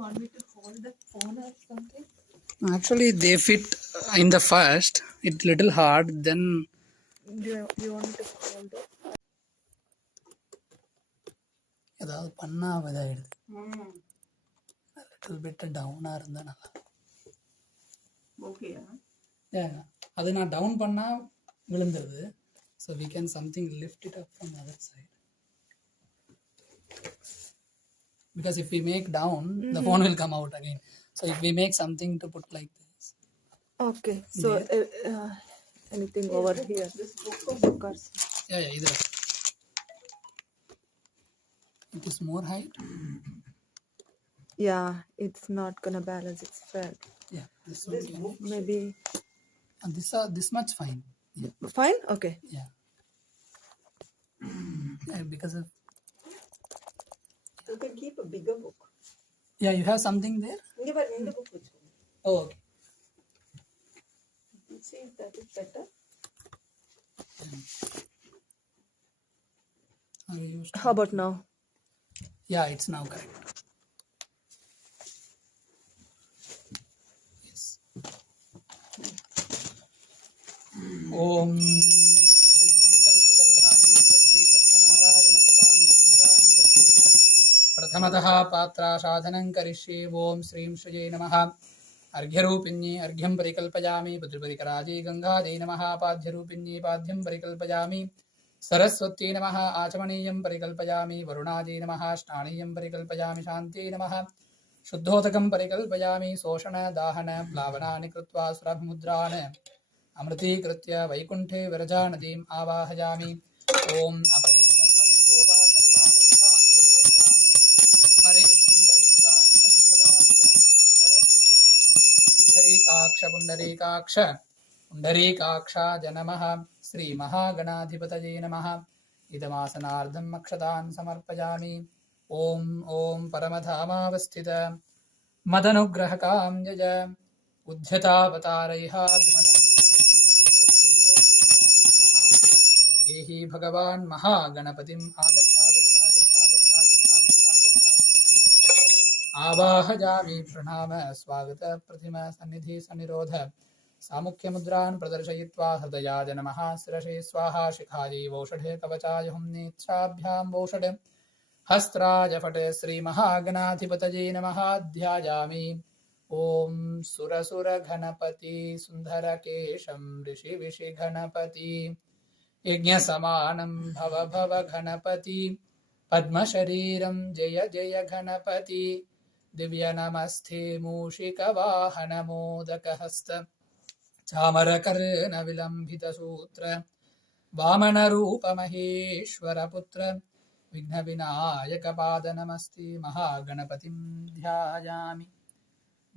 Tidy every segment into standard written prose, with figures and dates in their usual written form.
want me to hold the phone or something? Actually, they fit in the first. It's little hard. Then Do you want me to hold it? ஏதாவது பண்ணா இதாயிடுது. Little bit டவுனாக இருந்தால் நல்லா. Okay. அது நான் down பண்ணால் விழுந்துருது. So we can something lift it up from other side. Because if we make down, the phone will come out again. So if we make something to put like this. Okay. So anything over here? This book or Yeah, either. It is more height. Yeah, it's not gonna balance. It's flat. Yeah, this one can. Maybe. And this much fine. Yeah. Fine. Okay. Yeah. Because of. You can keep a bigger book. Yeah, you have something there? In the book. Oh, okay. See if that is better. How about now? Yeah, it's now correct. Yes. Om Sri Sathyanarayana Puja Prathamatah Patra Sadhanam Karishye Om Srim Shriye Namaha Arghyarupinnye Arghyam Parikalpayami Putriparikaraji Ganga De Namaha Padhyarupinnye Padhyam Parikalpayami Saraswati Namaha Achamaniyam Parikalpayami Varunaji Namaha Shnaniyam Parikalpayami Shanti Namaha Shuddhotakam Parikalpayami Soshana Dahana Plavanani Krutva Surabhimudrana Amriti Kritya Vaikunthe Virajanadiim Avahayami Om Apavitra Pavitrova Sarvavastha Ankaroga Mare Pundarikaksham Sadhasyam Pundarikaksha Janamaha Sri Mahaganadhipataye Namaha Idamasanaardham Akshatan Samarpayami Om Om Paramadhamavasthita Madanugrahakam Jaja Udhyatavatarayiha Yehi Bhagavan Mahaganapatim Avahajami Pranama Swagata Pratima Sannidhi Sannirodha Samukhya Mudran Pradarshayitva Hridaya Namaha Sirashe Swaha Shikhaji Voshadhe Kavachaya Hum Netrabhyam Voshadhe Hastraja Fate Sri Mahaganadhipataye Namaha Dhyayami Om Surasura Ghanapati Sundhara Kesham Rishi Vishi Ghanapati Yajna Samanam Bhava Bhava Ghanapati Padma Shariram Jaya Jaya Ghanapati Divya Namaste Mushika Vahana Modaka Hasta Chamara Karna Vilambhita Sutra Vamana Rupa Maheshwara Putra Vigna Vinayaka Pada Namasti Mahaganapatim Dhyayami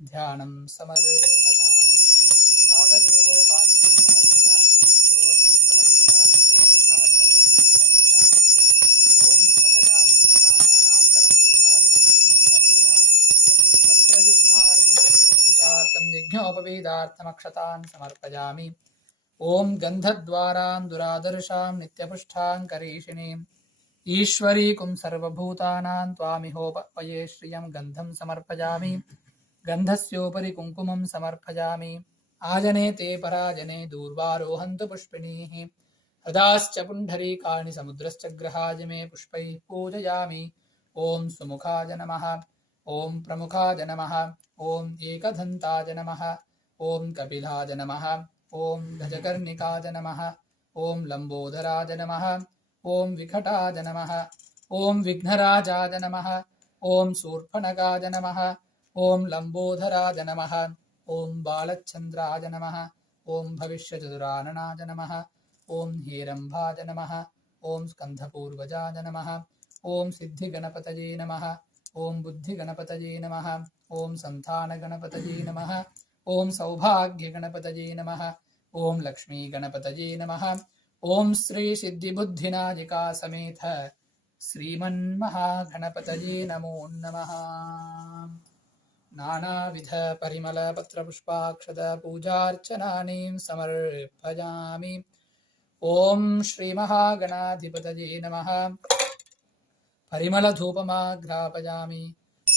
Dhyanam Samarpayami Bhagayoho Padam Samarpayami Hamsayovarjam Samarpayami Siddhajamanim Samarpayami Om Samarpayami Shananantaram Siddhajamanim Samarpayami Vastrayugmartham Siddhundrartham Yajñopavedartham Akshatan Samarpayami Om Gandhadwaram Duradarsham Nityapushtham Karishinim Ishwarikum Sarvabhutanam Tvamihopaye Shriyam Gandham Samarpayami Gandhasyopari Kunkumam Samarpayami Ajane te parajane durvarohantu pushpinihi Hadascha Pundharikani Samudrascha Grahajame Pushpai Pujayami Om Sumukhaja Namaha Om Pramukhaja Namaha Om Ekadhantaja Namaha Om Kapilaja Namaha Om Gajakarnikaja Namaha Om Lambodharaja Namaha Om Vikhataja Namaha Om Vignarajaja Namaha Om Surpanagaja Namaha Om Lambodharaja Namaha Om Balachandraja Namaha Om Bhavishyachadurananaja Namaha Om Hirambhaja Namaha Om Skandhapurvajaja Namaha Om Siddhi Ganapataye Namaha Om Buddhi Ganapataye Namaha Om Santhana Ganapataye Namaha Om Saubhagya Ganapataye Namaha Om Lakshmi Ganapataye Namaha Om Sri Siddhi Buddhinajika Sametha Sriman Mahaganapataye Namo Namaha Nana Vidha Parimala Patra Pushpakshada Pujarchananim Samarpayami Om Shri Mahaganadhipataye Namaha Parimala Dhupama Grapayami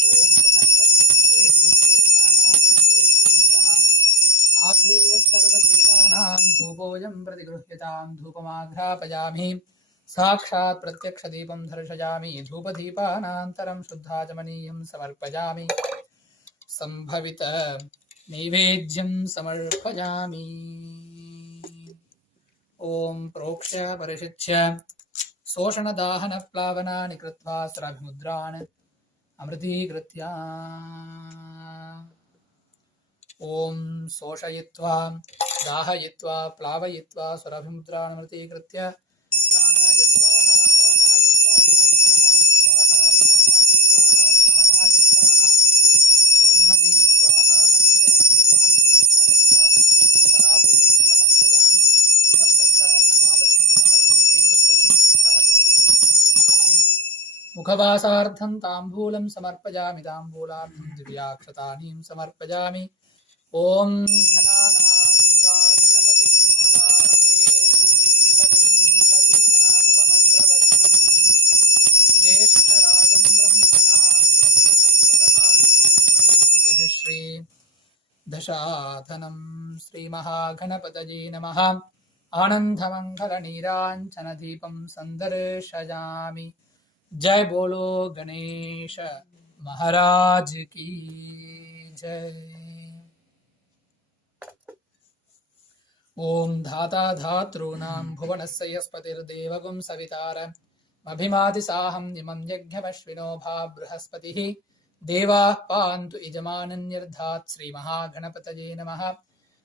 Om Vanaspat धूपोऽयं प्रतिगृह्यतां धूपमाघ्रापयामि साक्षात् प्रत्यक्षदीपं दर्शयामि धूपदीपानान्तरं शुद्धाचमनीयं समर्पयामि संभवित नैवेद्यं समर्पयामि ॐ प्रोक्ष्य परिशिच्य शोषणदाहनप्लावनानि कृत्वा स्राभिमुद्रान् अमृतीकृत्य ॐ शोषयित्वा दाहयित्वा प्लावयित्वा सुरभिमुद्रान् अमृतीकृत्य प्राणाय स्वाहा अपानाय स्वाहा ध्यानाय स्वाहा ध्यानाय स्वाहा स्नानाय स्वाहा ब्रह्मणे स्वाहा मध्ये मध्ये पानीयं समर्पयामि कराभूषणं समर्पयामि हस्तप्रक्षालनपादप्रक्षालनं केशप्रदण्डोषाचमनीयं समर्पयामि मुखवासार्थं ताम्बूलं समर्पयामि ताम्बूलार्थं दिव्याक्षतानीं समर्पयामि ॐ घनानां त्वा गणपतिं हवामहे कविं कवीनामुपमस्रवस्तमं ज्येष्ठराजं ब्रह्मणां ब्रह्मणस्पदः श्री दशाधनं श्रीमहागणपतये नमः आनन्दमङ्गलनीराञ्जनदीपं सन्दर्शयामि जय बोलो गणेश महाराज की जय। ॐ धाता धातॄणां भुवनस्य यस्पतिर्देवगुं सवितारमभिमातिसाहं इमं यज्ञमश्विनो भा बृहस्पतिः देवाः पान्तु यजमानन्यर्धात् श्रीमहागणपतये नमः।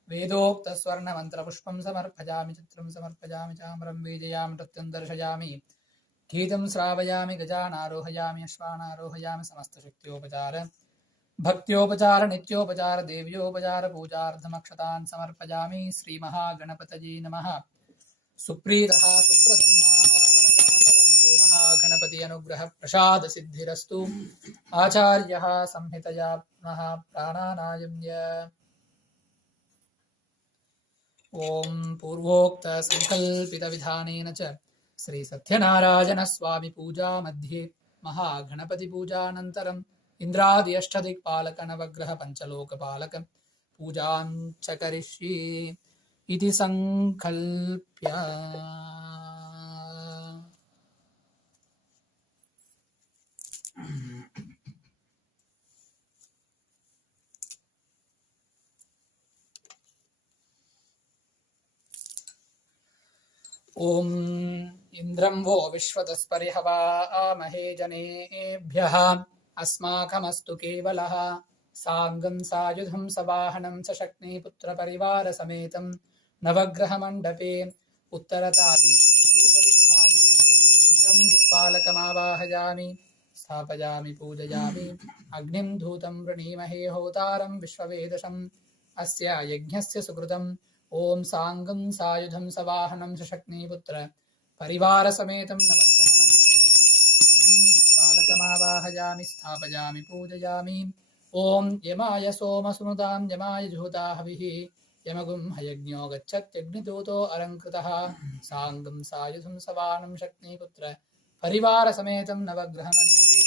वेदोक्तस्वर्णमन्त्रपुष्पं समर्पयामि चित्रं समर्पयामि चामरं वीजयामि नृत्यं दर्शयामि गीतं श्रावयामि गजानारोहयामि अश्वानारोहयामि समस्तशक्त्योपचार भक्त्योपचार नित्योपचार देव्योपचार पूजार्धमक्षतान् समर्पयामि श्रीमहागणपतये नमः। सुप्रीतः सुप्रसन्नाः वरदा भवन्तु महागणपति अनुग्रह प्रसाद सिद्धिरस्तु आचार्यः संहितया पुनः प्राणानायम्य। ॐ पूर्वोक्त संकल्पित विधानेन च श्री सत्यनारायण स्वामी पूजा मध्ये महागणपति पूजानन्तरं इंद्रादि अष्टदिक्पालक नवग्रह पंचलोकपालक पूजां च करिष्ये इति संकल्प्य ॐ इन्द्रं वो विश्वतस्परिहवामहे जनेभ्यः अस्माकमस्तु केवलः साङ्गं सायुधं सवाहनं सशक्तिपुत्रपरिवारसमेतं नवग्रहमण्डपे उत्तरतादि पूर्वदिग्भागे इन्द्रं दिक्पालकमावाहयामि स्थापयामि पूजयामि अग्निं धूतं वृणीमहे होतारं विश्ववेदशम् अस्य यज्ञस्य सुकृतम् ॐ साङ्गं सायुधं सवाहनं सशक्तिपुत्र परिवारसमेतं नवग्रहमण्डपे अग्निं दिक्पालकमावाहयामि स्थापयामि पूजयामि ॐ यमाय सोमसुनुतां यमाय जुहुता हविः यमगुं हयज्ञो गच्छत्यग्निदूतो अलङ्कृतः साङ्गं सायुधं सवाहनं शक्तिपुत्र परिवारसमेतं नवग्रहमण्डपे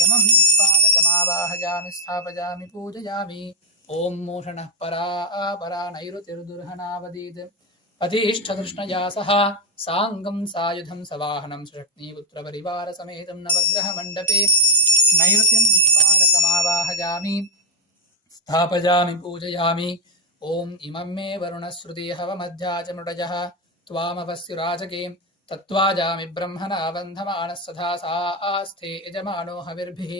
यमं दिक्पालकमावाहयामि स्थापयामि पूजयामि ॐ मोषणः परा नैऋतिर्दुर्हनावदीत् पतिष्ठतृष्णया सह साङ्गं सायुधं सवाहनं शक्तिपुत्रपरिवारसमेतं नवग्रहमण्डपे नैऋतिं दिक्पालकमावाहयामि स्थापयामि पूजयामि ॐ इमं मे वरुणश्रुतिहवमध्या च मृडयः त्वामवस्युराजके तत्त्वाजामि ब्रह्मणा बन्धमानः सदा सा आस्थे यजमानो हविर्भिः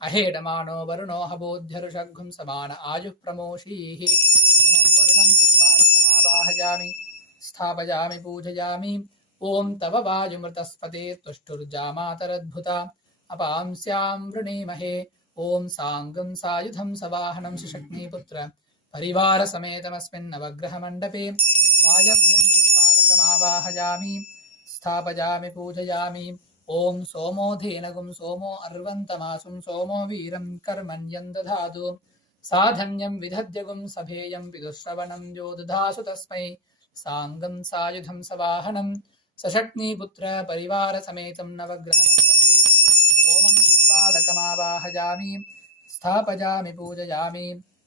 अहेडमानो वरुणो हबोध्यरुषघ्गुं समान आयुः प्रमोषीः इमं वरुणं दिक्पालकमावाहयामि स्थापयामि पूजयामि ॐ तव वायुमृतस्पते तुष्टुर्जामातरद्भुता अपांस्यां वृणीमहे ॐ साङ्गं सायुधं सवाहनं शक्तिपुत्र परिवारसमेतमस्मिन् नवग्रहमण्डपे वायव्यं दिक्पालकमावाहयामि स्थापयामि पूजयामि ॐ सोमो धेनगुं सोमो अर्वन्तमासुं सोमो वीरं कर्मण्यं दधातु साधन्यं विदध्यगुं सभेयं विदुश्रवणं यो दधासु तस्मै साङ्गं सायुधं सवाहनं सशक्तिपुत्र परिवारसमेतं नवग्रहमण्डपे सोमं दिक्पालकमावाहयामि स्थापयामि पूजयामि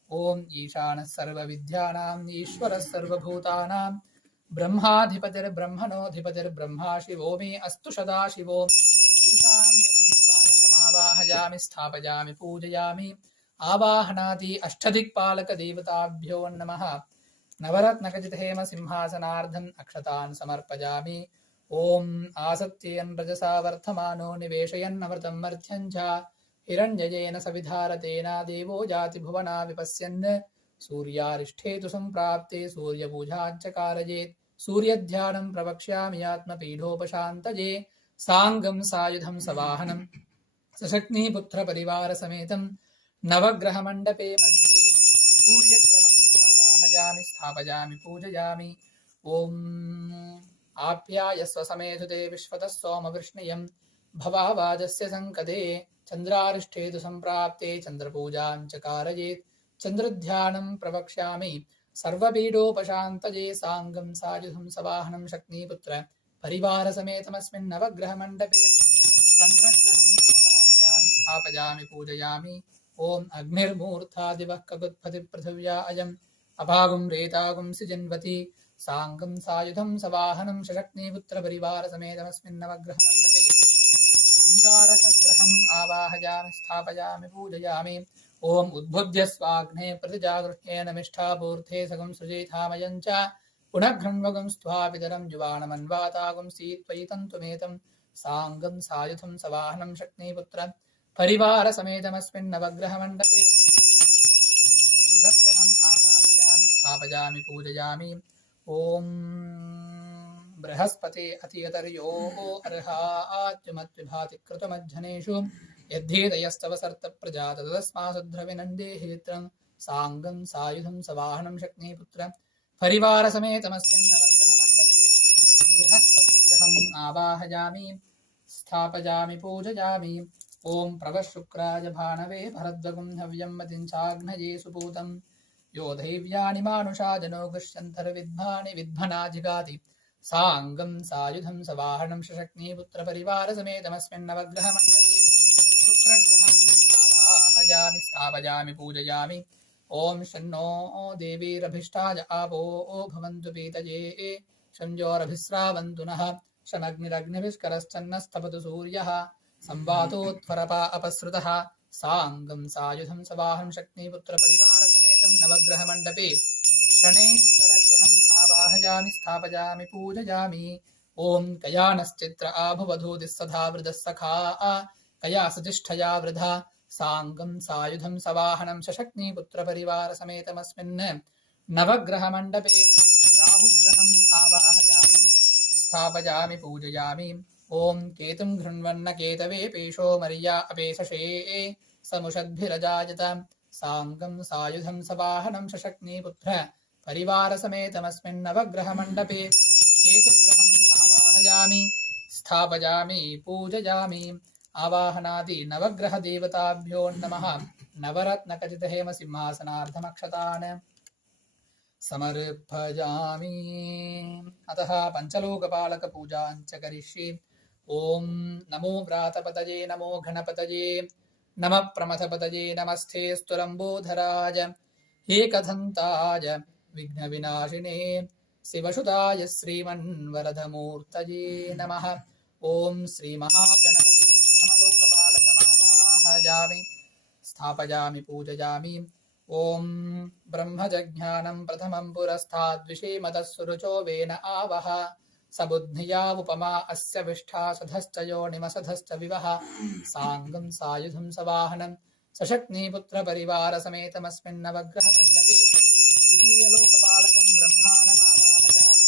ॐ ईशानः सर्वविद्यानां ईश्वरः सर्वभूतानां ब्रह्माधिपतिर्ब्रह्मणोऽधिपतिर्ब्रह्मा शिवो मे अस्तु सदाशिवो ईशान्यं दिक्पालकमावाहयामि स्थापयामि पूजयामि आवाहनादि अष्टदिक्पालकदेवताभ्यो नमः नवरत्नखचितहेम सिंहासनार्धम् अक्षतान् समर्पयामि ॐ आसत्येन रजसा वर्धमानो निवेशयन्नमृतं मर्त्यं च हिरण्यजेन सविधारतेन देवो जातिभुवना विपश्यन् सूर्यारिष्ठेतु सम्प्राप्ते सूर्यपूजाञ्च कारयेत् सूर्यध्यानं प्रवक्ष्यामि आत्मपीठोपशान्तये साङ्गं सायुधं सवाहनं सशक्तिपुत्रपरिवारसमेतं नवग्रहमण्डपे मध्ये सूर्यग्रहं आवाहयामि स्थापयामि पूजयामि ॐ आप्यायस्व समेधुते विश्वतः सोमवृष्णियं भवावाजस्य सङ्कते चन्द्रारिष्ठेतु सम्प्राप्ते चन्द्रपूजाञ्च कारयेत् चन्द्रध्यानं प्रवक्ष्यामि सर्वपीडोपशान्तये साङ्गं सायुधं सवाहनं शक्तिपुत्र परिवारसमेतमस्मिन् नवग्रहमण्डपे चन्द्रग्रहं आवाहयामि स्थापयामि पूजयामि ॐ अग्निर्मूर्धादिवः कगुत्पतिपृथिव्या अयम् अभागुं रेतागुं सिजन्वति साङ्गं सायुधं सवाहनं शक्तिपुत्रपरिवारसमेतमस्मिन् नवग्रहमण्डपे अङ्गारकग्रहम् आवाहयामि स्थापयामि पूजयामि ॐ उद्बुद्ध्य स्वाग्ने प्रतिजागृह्येन मिष्ठापूर्थे सगं सृजेथामयं च पुनः घृण्वगं स्त्वापितरं जुवाणमन्वातागं सीत्वयि तन्तुमेतं साङ्गं सायुधं सवाहनं शक्तिपुत्र परिवारसमेतमस्मिन् नवग्रहमण्डपे बुधग्रहम् आवाहयामि स्थापयामि पूजयामि ॐ बृहस्पते अतियतर्योः अर्हात्युमत्विभाति कृतमज्जनेषु यद्धेदयस्तव सर्तप्रजात तदस्मासुद्रविनन्देहित्रं साङ्गं सायुधं सवाहनं शक्तिपुत्र परिवारसमेतमस्मिन् नवग्रहमण्डपे बृहस्पतिग्रहम् आवाहयामि स्थापयामि पूजयामि ॐ प्रवशुक्राय भानवे भरद्वगुं हव्यं मतिञ्चाग्नये सुपूतं यो दैव्यानि मानुषा जनो गृह्यन्तर्विद्भानि विद्भनाधिगाति साङ्गं सायुधं सवाहनं शक्तिपुत्रपरिवारसमेतमस्मिन् नवग्रहमण्डपे शुक्रग्रहम् आवाहयामि स्थापयामि पूजयामि ॐ शन्नो देवीरभिष्टाय आपो भवन्तु पीतये शंयोरभिस्रावन्तु नः शमग्निरग्निभिष्करश्चन्नस्तपतु सूर्यः संवातोत्वरपा अपसृतः साङ्गं सायुधं सवाहं शक्तिपुत्रपरिवारसमेतं नवग्रहमण्डपे शनैश्चरग्रहम् आवाहयामि स्थापयामि पूजयामि ॐ कयानश्चित्र आभुवधूतिः सधा वृदः सखा कया सजिष्ठया वृधा साङ्गं सायुधं सवाहनं शक्तिपुत्रपरिवारसमेतमस्मिन् नवग्रहमण्डपे राहुग्रहम् आवाहयामि स्थापयामि पूजयामि ॐ केतुं घृण्वन्न केतवे पेशो मर्या अपेशशे समुषद्भिरजायत साङ्गं सायुधं सवाहनं शक्तिपुत्र परिवारसमेतमस्मिन् नवग्रहमण्डपे केतुग्रहम् आवाहयामि स्थापयामि पूजयामि आवाहनादि नवग्रहदेवताभ्यो नमः नवरत्नखचितहेम सिंहासनार्धमक्षतान् समर्पयामि अतः पञ्चलोकपालकपूजाञ्च करिष्ये ॐ नमो व्रातपतये नमो गणपतये नमः प्रमथपतये नमस्ते स्तुलम्बोधराय एकदन्ताय विघ्नविनाशिने शिवसुताय श्रीमन्वरदमूर्तये नमः ॐ श्रीमहागणपतिं प्रथमलोकपालकमावाहयामि स्थापयामि पूजयामि ॐ ब्रह्मजज्ञानं प्रथमं पुरस्ताद्विषेमतः सुरुचो वेन आवह सबुद्धिया उपमा अस्य विष्ठा सधश्च योनिमसधश्च विवह साङ्गं सायुधं सवाहनं सशक्तिपुत्रपरिवारसमेतमस्मिन् नवग्रहमण्डपे तृतीयलोकपालकं ब्रह्माणमावाहयामि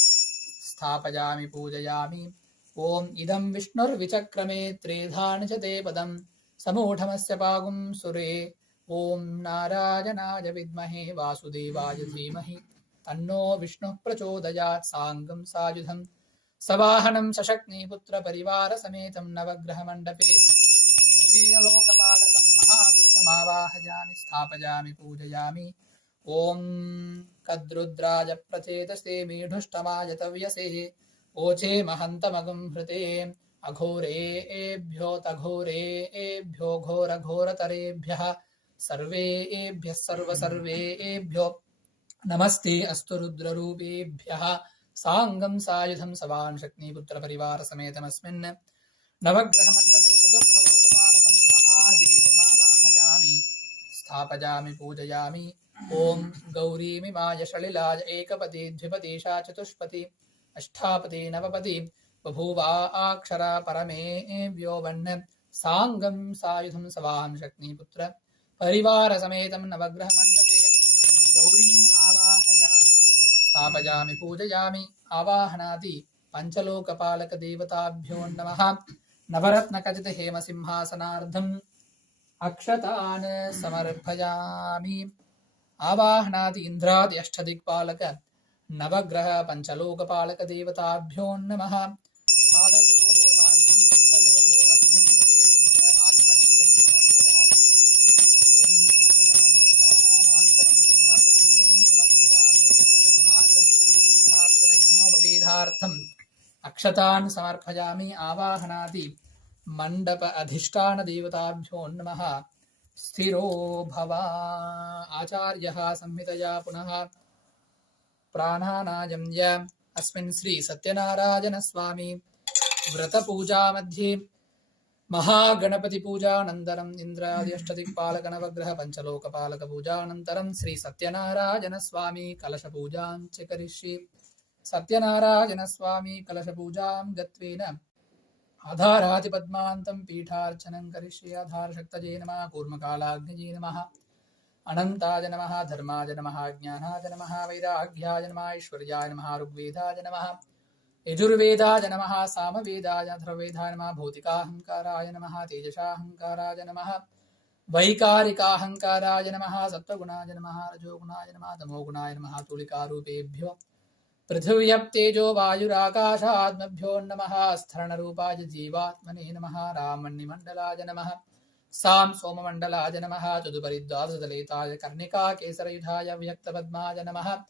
स्थापयामि पूजयामि ॐ इदं विष्णुर्विचक्रमे त्रेधानि च ते पदं समूढमस्य पागुं सुरे ॐ नारायणाय विद्महे वासुदेवाय धीमहि तन्नो विष्णुः प्रचोदयात् साङ्गं सायुधं सवाहनं सशक्तिपुत्रपरिवारसमेतं नवग्रहमण्डपे तृतीयलोकपालकं महाविष्णुमावाहयामि स्थापयामि पूजयामि ॐ कद्रुद्राय प्रचेतसे मीढुष्टमाय तव्यसे ओचे महन्तमगुं हृते अघोरेभ्यो तघोरेभ्यो घोरघोरतरेभ्यः सर्वेभ्यः सर्वसर्वेभ्यो नमस्ते अस्तु रुद्ररूपेभ्यः साङ्गं सायुधं सवान् शक्तिपुत्रपरिवारसमेतमस्मिन् नवग्रहमण्डपे चतुर्थलोकपालकं महादेवमावाहयामि स्थापयामि पूजयामि। ॐ गौरीमिमाय सलिलाय एकपदी द्विपदीशा चतुष्पदी अष्टापदी नवपदी बभूवा अक्षरा परमे व्योवन् साङ्गं सायुधं सवान् शक्तिपुत्र परिवारसमेतं नवग्रहमण्डपे गौरीम् आवाहयामि स्थापयामि पूजयामि। आवाहनादि पञ्चलोकपालकदेवताभ्यो नमः। नवरत्नखचित हेमसिंहासनार्धम् अक्षतान् समर्पयामि। आवाहनादि इन्द्रादि अष्टदिक्पालक नवग्रह पञ्चलोकपालक देवताभ्यो नमः। पादयोः पाद्यं हस्तयोः अर्घ्यं मुखेभ्य आत्मनीयं समर्पयामि। ॐ स्मर्पयामि स्नानानन्तरं शुद्धात्मनीयं समर्पयामि। हस्तयुग्मार्गं पूर्वयुग्धार्थमज्ञोपवेदार्थम् अक्षतान् समर्पयामि। आवाहनादि मंडप अधिष्ठान देवताभ्यो नमः। स्थिरो भव। आचार्यः संहितया पुनः प्राणानायम्य अस्मिन् श्री सत्यनारायण स्वामी व्रतपूजा मध्ये महागणपति पूजानन्तरम् इंद्रादि अष्टदिक्पालक नवग्रह पञ्चलोकपालक पूजानन्तरं श्री सत्यनारायण स्वामी कलश पूजां च करिष्ये। सत्यनारायण स्वामी कलश पूजां गत्वेन आधाराति पद्मान्तं पीठार्चनं करिष्ये। आधारशक्तये नमः। कूर्मकालाग्निजे नमः। अनन्ताय नमः। धर्माय नमः। ज्ञानाय नमः। वैराग्याय नमः। ऐश्वर्याय नमः। ऋग्वेदाय नमः। यजुर्वेदाय नमः। सामवेदाय अथर्ववेदाय नमः। भौतिकाहंकाराय नमः। तेजसाहंकाराय नमः। वैकारिकाहंकाराय नमः। सत्त्वगुणाय नमः। रजोगुणाय नमः। तमोगुणाय नमः। तुलिकारूपेभ्यो पृथिव्यप्तेजो वायुराकाशात्मभ्यो नमः। स्थरणरूपाय जीवात्मने नमः। रामण्यमण्डलाय नमः। सां सोममण्डलाय नमः। तदुपरिद्वादशदलेताय कर्णिका केसरयुधाय व्यक्तपद्माय नमः।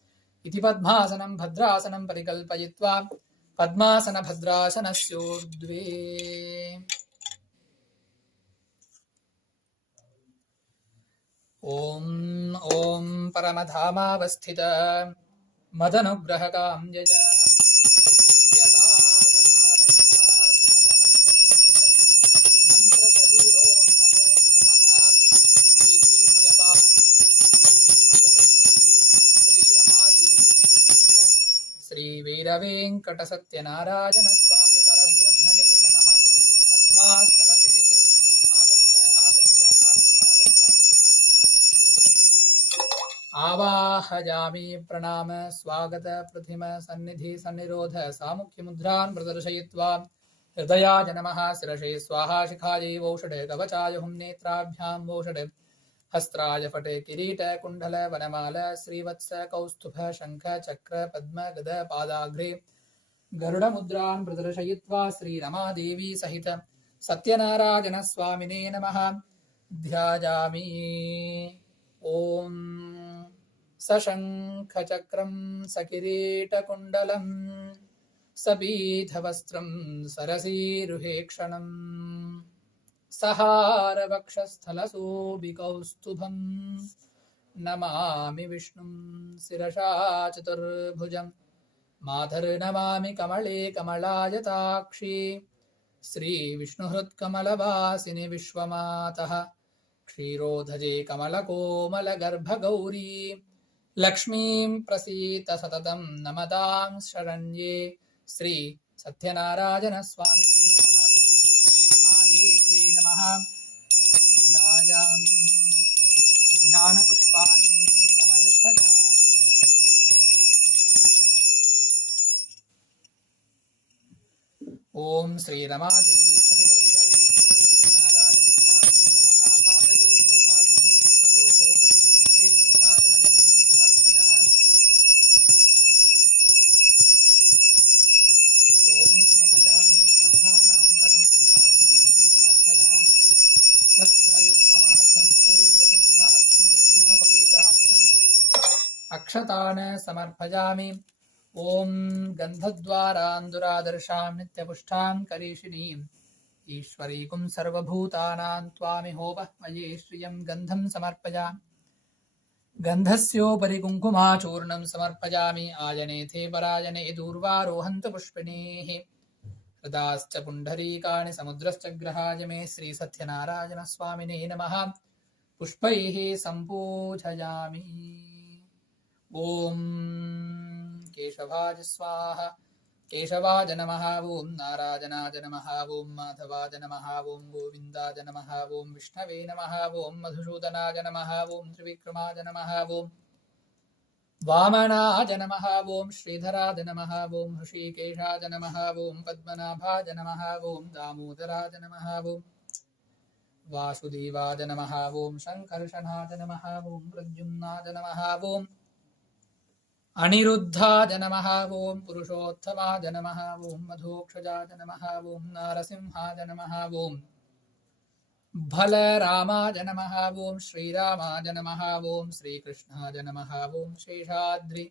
इति पद्मासनं भद्रासनं परिकल्पयित्वा पद्मासन भद्रासनस्योर्ध्वे ॐ ॐ परमधामावस्थित मदनुग्रहकां जय श्री वीरवेंकटसत्यनारायण स्वामी परब्रह्मणे नमः। अस्मात् कलपेद आगच्छ आगच्छ आगच्छ आवाहयामि। प्रणाम स्वागत प्रथिम सन्निधि सन्निरोध सामुख्य मुद्रान् प्रदर्शयित्वा हृदयाय नमः। शिरसे स्वाहा शिखायै वौषध कवचाय हुं नेत्राभ्यां वौषध हस्त्राय फटे किरीट कुंडल वनमाल श्रीवत्स कौस्तुभ शंख चक्र पद्म गद पादाग्रे गरुड़ मुद्रान् प्रदर्शयित्वा श्रीरमादेवी सहित सत्यनारायण स्वामिने नमः ध्यायामि। ॐ सशंख चक्रं सकिरीटकुण्डलं सपीठवस्त्रं सरसीरुहेक्षणं सहारवक्षस्थलशोभिकौस्तुभं नमामि विष्णुं शिरसा चतुर्भुजं माधर्नमामि कमले कमलायताक्षी श्रीविष्णुहृत्कमलवासिनि विश्वमातः क्षीरोधजे कमलकोमलगर्भगौरी लक्ष्मीं प्रसीद सततं नमतां शरण्ये। श्री सत्यनारायण स्वामी नमः। श्रीरमादेव्यै नमः ध्यायामि। ध्यानपुष्पाणि समर्पयामि। ॐ श्रीरमादेवी सहित वीरवेंकटसत्यनारायण स्वामिने नमः। पादयोः पाद्यं हस्तयोः अर्घ्यं श्रीरुद्राजमनीयं समर्पयामि। ॐ स्नपयामि स्नानानन्तरं शुद्धात्मनीयं समर्पयामि। वस्त्रयुग्मार्थं ऊर्ध्वबन्धार्थं यज्ञोपवेदार्थम् अक्षतान् समर्पयामि। ॐ गन्धद्वारान्दुरादर्शां नित्यपुष्टां करीषिणीम् ईश्वरीकुं सर्वभूतानां त्वामिहोपः मये श्रियं गन्धं समर्पयामि। गन्धस्योपरि कुङ्कुमाचूर्णं समर्पयामि आयनेथे परायणे दूर्वारोहन्तु पुष्पिणीः हृदाश्च पुण्डरीकाणि समुद्रश्च ग्रहाय मे श्रीसत्यनारायणस्वामिने नमः पुष्पैः सम्पूजयामि। ॐ केशवाय स्वाहा केशवाय नमः ॐ नारायणाय नमः ॐ माधवाय नमः ॐ गोविन्दाय नमः ॐ विष्णवे नमः ॐ मधुसूदनाय नमः ॐ त्रिविक्रमाय नमः ॐ वामनाय नमः ॐ श्रीधराय नमः ॐ ऋषिकेशाय नमः ॐ पद्मनाभाय नमः ॐ दामोदराय नमः ॐ वासुदेवाय नमः ॐ शङ्कर्षणाय नमः ॐ प्रद्युम्नाय नमः ॐ अनिरुद्धाय नमः ॐ पुरुषोत्तमाय नमः ॐ मधोक्षजाय नमः ॐ नारसिंहाय नमः ॐ बलरामाय नमः ॐ श्रीरामाय नमः ॐ श्रीकृष्णाय नमः ॐ शेषाद्रि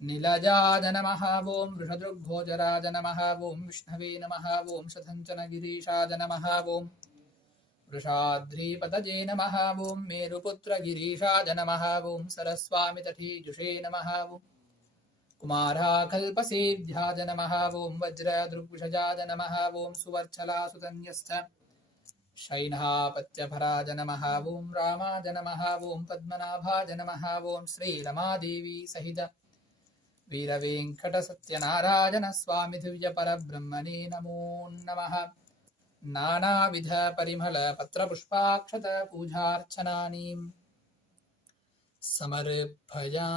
नीलजाय नमः ॐ वृषदृग्भोजराय नमः ॐ विष्णवे नमः ॐ शतञ्चनगिरीशाय नमः ॐ वृषाद्रिपतये नमः ॐ मेरुपुत्रगिरीशाय नमः ॐ सरस्वामितटीजुषे नमः ॐ कुमाराकल्पसेव्याय नमः ॐ वज्रदृग्विषजाय नमः ॐ सुवर्चलासुतन्यश्च शैनहापत्यभराय नमः ॐ रामाय नमः ॐ पद्मनाभाय नमः ॐ श्रीरमादेवी सहित वीरवेङ्कटसत्यनारायणस्वामि दिव्यपरब्रह्मणे नमो नमः। नानाविधपरिमलपत्रपुष्पाक्षतपूजार्चनानि समर्पयामि।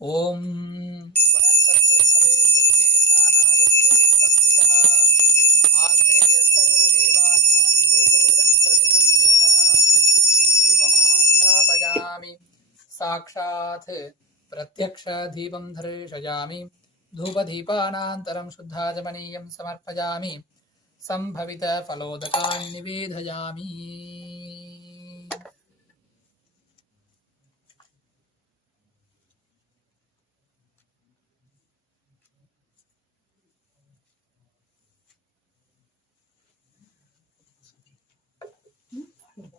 ॐ वनस्पत्युद्भवे नानागन्धैः आग्नेयः सर्वदेवानां धूपोऽयं प्रतिगृह्यताम् धूपमाघ्रापयामि साक्षात् प्रत्यक्षदीपं दर्शयामि धूपदीपानान्तरं शुद्धाचमनीयं समर्पयामि सम्भवितफलोदकान् निवेदयामि।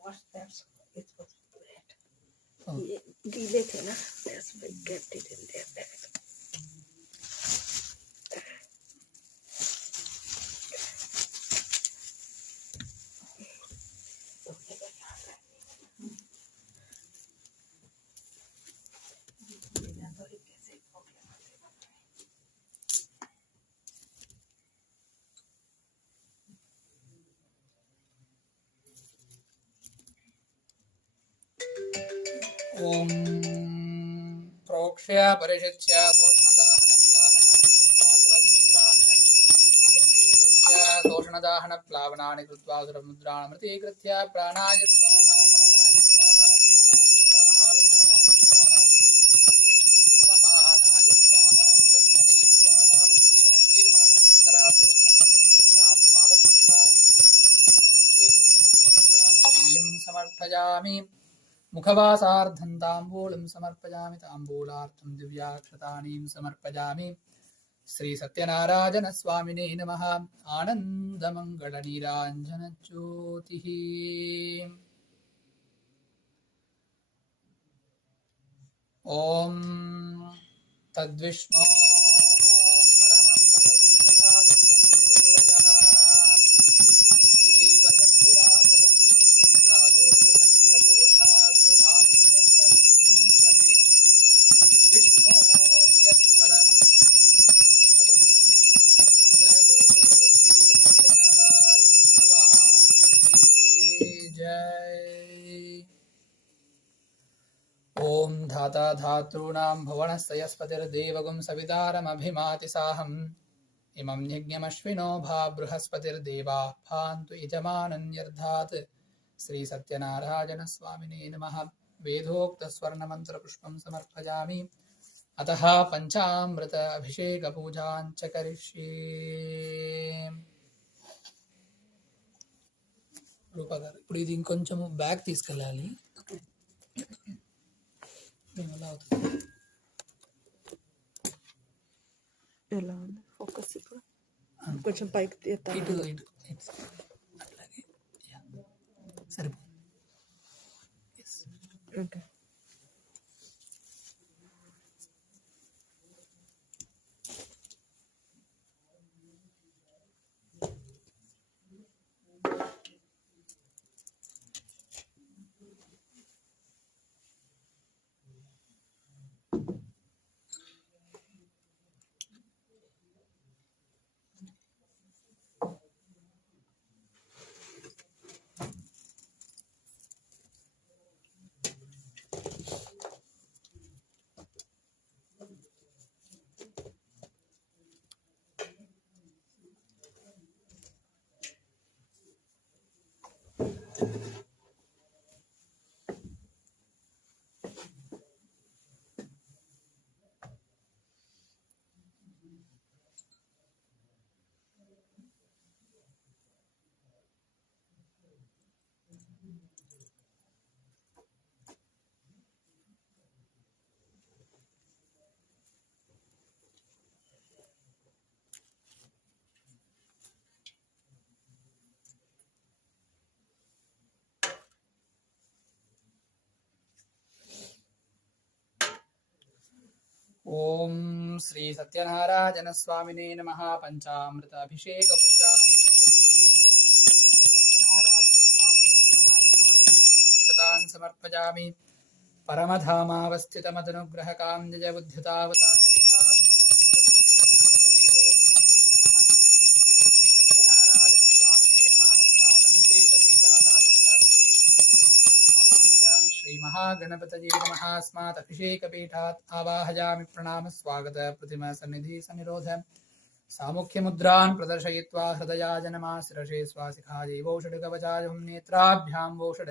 Wash that. It was wet. गीले थे ना, that's why I kept it in their bag. ॐ प्रोक्ष्य परिषिच्य शोषणदाहनप्लावनानि कृत्वा सुरमुद्राणमृतीकृत्य प्राणाय स्वाहा पानाय स्वाहा ध्यानाय स्वाहा वधानाय स्वाहा समानाय स्वाहा ब्रह्मणे स्वाहा मध्ये मध्ये पाणिनिं समर्पयामि। मुखवासार्धं ताम्बूलं समर्पयामि ताम्बूलार्थं दिव्याक्षतानीं समर्पयामि। श्री सत्यनारायणस्वामिने नमः। आनन्दमङ्गलनीराञ्जनज्योतिः। ॐ तद्विष्णो परमं पदं तथा पश्यन्ति सूरजः दिवीव चक्षुराधदं तद्विप्रादोर्यमन्यवोधा ध्रुवां दत्तमिन्सति विष्णोर्यत् परमं पदं जय बोलो श्री सत्यनारायण भगवान की जय। ॐ धाता धातॄणां भुवनस्य यस्पतिर्देवगुं सवितारमभिमाति साहम् इमं यज्ञमश्विनो भा बृहस्पतिर्देवा भान्तु यजमानन्यर्धात् श्री सत्यनारायण स्वामिने नमः। वेदोक्तस्वर्णमन्त्रपुष्पं समर्पयामि। अतः पंचामृत अभिषेक पूजां च करिष्ये। రూపగారు ఇప్పుడు ఇది ఇంకొంచెం బ్యాక్ తీసుకెళ్ళాలి. దీనివల్ల అవుతుంది. ఎలా ఉంది ఫోకస్ ఇప్పుడు కొంచెం పైకి తీస్తాను ఇటు ఇటు ఇటు అట్లాగే సరిపో. ఓకే. ఓం శ్రీ సత్యనారాయణ స్వామినే నమః. పంచామృత అభిషేక పూజా సమర్పయామి. పరమధామావస్థితమదనుగ్రహకాం జయ శ్రీ మహాగణపతయే నమః. స్మాత్ అభిషేకపీఠాత్ ఆవాహయామి. ప్రణామ స్వాగత ప్రతిమ సన్నిధి సన్నిరోధ సాముఖ్యముద్రాన్ ప్రదర్శయిత్వా హృదయాజనమా శిరసే స్వాసిఖాయైవౌషధకవచాయం నేత్రాభ్యాం వౌషధ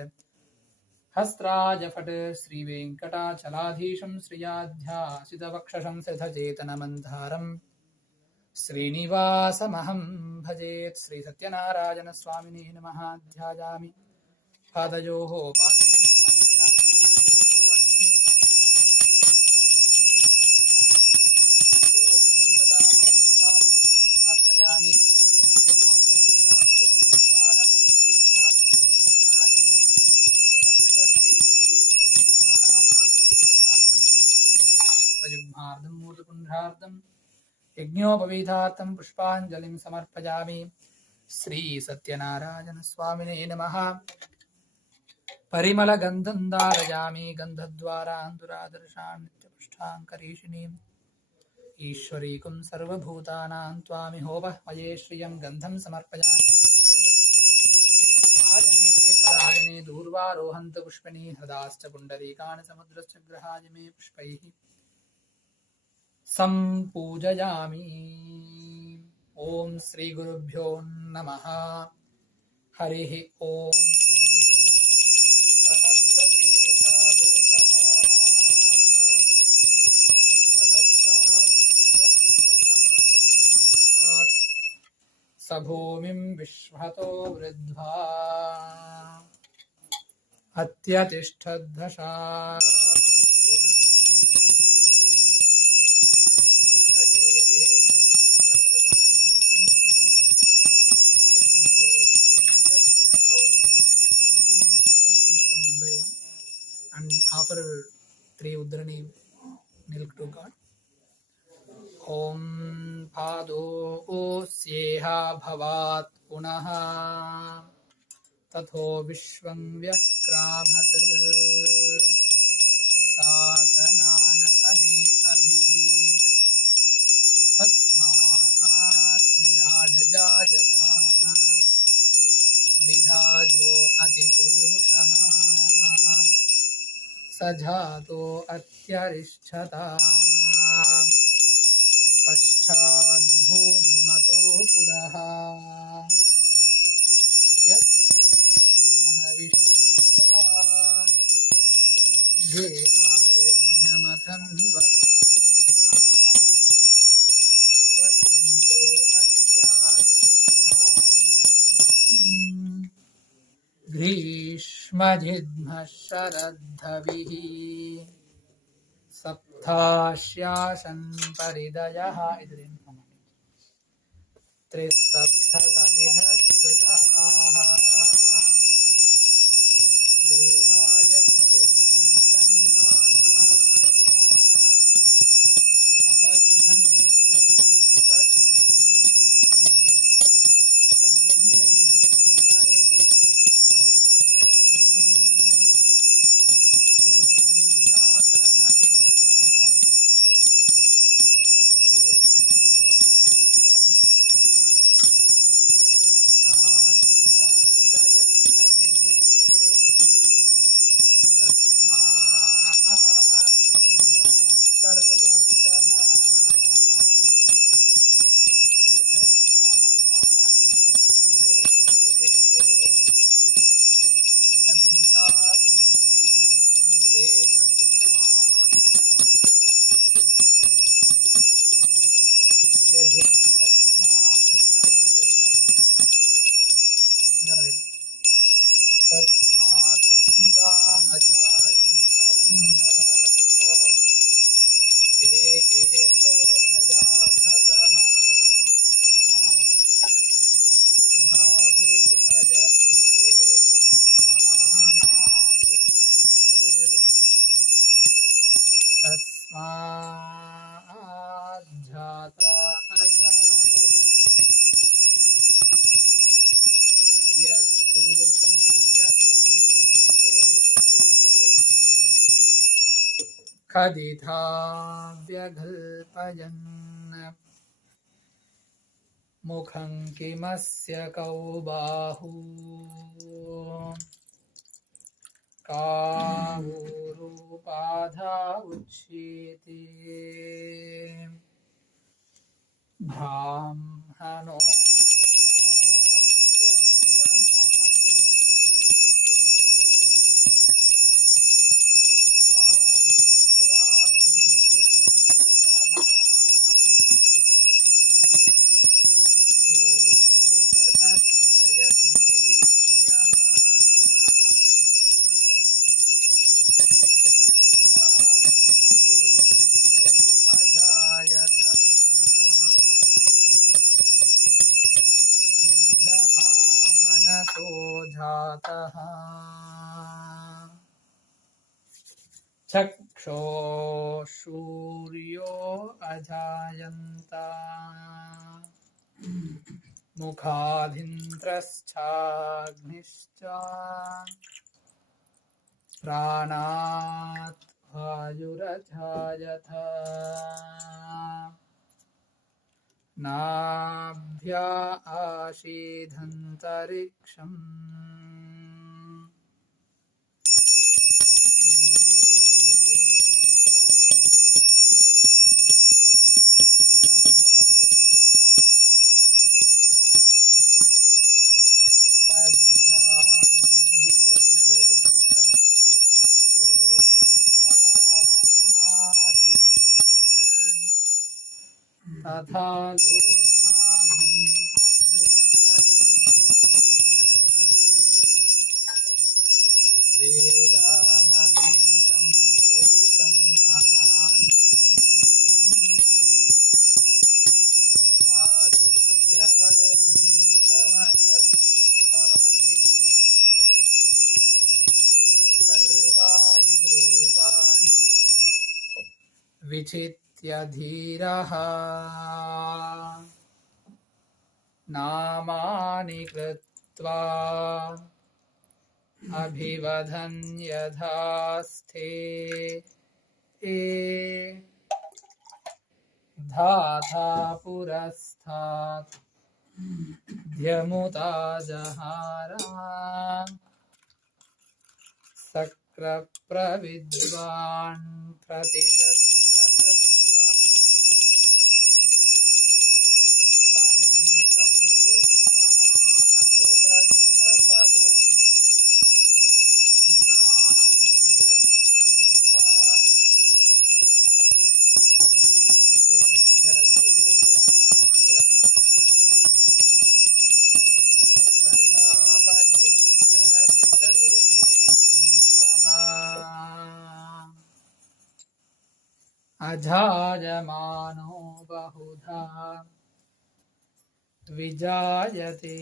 హస్త్రాజఫట్. శ్రీ వెంకటాచలాధీశం శ్రియాధ్యాసితవక్షసం సిద్ధచేతనమంధారం శ్రీనివాసమహం భజేత్. శ్రీ సత్యనారాయణ స్వామినే నమః. ధ్యాయామి పాదయోః పాద్యం సమర్పయామి. పాదయోః వర్గ్యం సమర్పయామి. ఓం దంతదాపదిత్వాదీపనం సమర్పయామి. ఆపో భుక్తామయో భూత్తానభూర్వేదధాతమహేరణాయ చక్షసే తారానాంతరం ధాతమణిం సమర్పయామి. స్వయుగ్మార్ధం మూర్ధపుండ్రార్ధం యజ్ఞోపవీతార్థం పుష్పాంజలిం సమర్పయామి. శ్రీ సత్యనారాయణ స్వామినే నమః. పరిమళ గంధం ధారయామి. గంధద్వారాన్ దురాదర్శాన్ నిత్యపుష్టాంకరీషిణీం ఈశ్వరీకుం సర్వభూతానాం త్వామిహోపహ్మయే శ్రియం గంధం సమర్పయామి. ఆజనేతే పరాజనే దూర్వారోహంత పుష్పిణీ హృదాశ్చ పుండరీకాణి సముద్రశ్చ గ్రహాయ మే పుష్పైః సంపూజయామి. ఓం శ్రీ గురుభ్యో నమః. హరి ఓం. సహస్రశీర్షా పురుషః సహస్రాక్ష స భూమిం విశ్వతో వృద్ధ్వా అత్యతిష్ఠద్దశా and offer 3 udrani milk to God. Om Pado Osyeha Bhavat Punaha Tatho Vishwam Vyakramhat Satananatane Abhi Tasmaat Viradhajajata Vidhajo Adipurushaha सजातो अत्यरिष्ठता पश्चाद्भूमिमतो पुरः यत्पुरुषेण हविषा देवायज्ञमथन्वता वसन्तो अस्याश्रीधायिषम् ग्रीष्मजिह्मः शरद्धविः सप्त थास्यासन् परिदयः त्रिसप्तसमिधः श्रुताः देवायत्यज्ञं तन्वानाः अबध्नं पुरुषं पशुं तं यज्ञं परिहितौक्षन् पुरुषं जातमभिरतः तेन साध्यारुषयस्तये तस्मात् यज्ञात् सर्वभूतः ऋषत्सामानिधीरे छन्दागुंसि धीरे तस्मात् यजुस्तस्मादजायत तस्मात्त्वा अजायन्त एकेशो भयाधदः धावो अजगिरे तस्माज्जाता अजावयः यत्पुरुषं व्यथदुः खदिथा व्यगल्पयन् मुखं किमस्य कौ बाहू कावूरूपाधा उच्येते ब्राह्मणोऽस्य मुखमासीत् बाहुराजन्यस्तुतः पूरोदधस्य यद्वैश्यः अजायत मनसो जातः चक्षुषूर्यो अजायन्त मुखादिन्द्रश्चाग्निश्च प्राणात् वायुरजायत नाभ्या आसीदन्तरिक्षम् तथा लोकाधम् वेदाहमेतं पुरुषं महान्तम् आदित्यवर्णं तमसस्तु भारी सर्वाणि रूपाणि विचित्य धीरः नामानि कृत्वा अभिवदन् यथास्थे धाता पुरस्तात् ध्यमुता जहारा सक्रप्रविद्वान् प्रतिशतसहस्रः तमेवं विद्वानमृतजिह भवति नान्यच्छन्था विद्यते जनाय प्रजापतिश्चरति गर्भे अन्तः अजायमानो बहुधा विजायते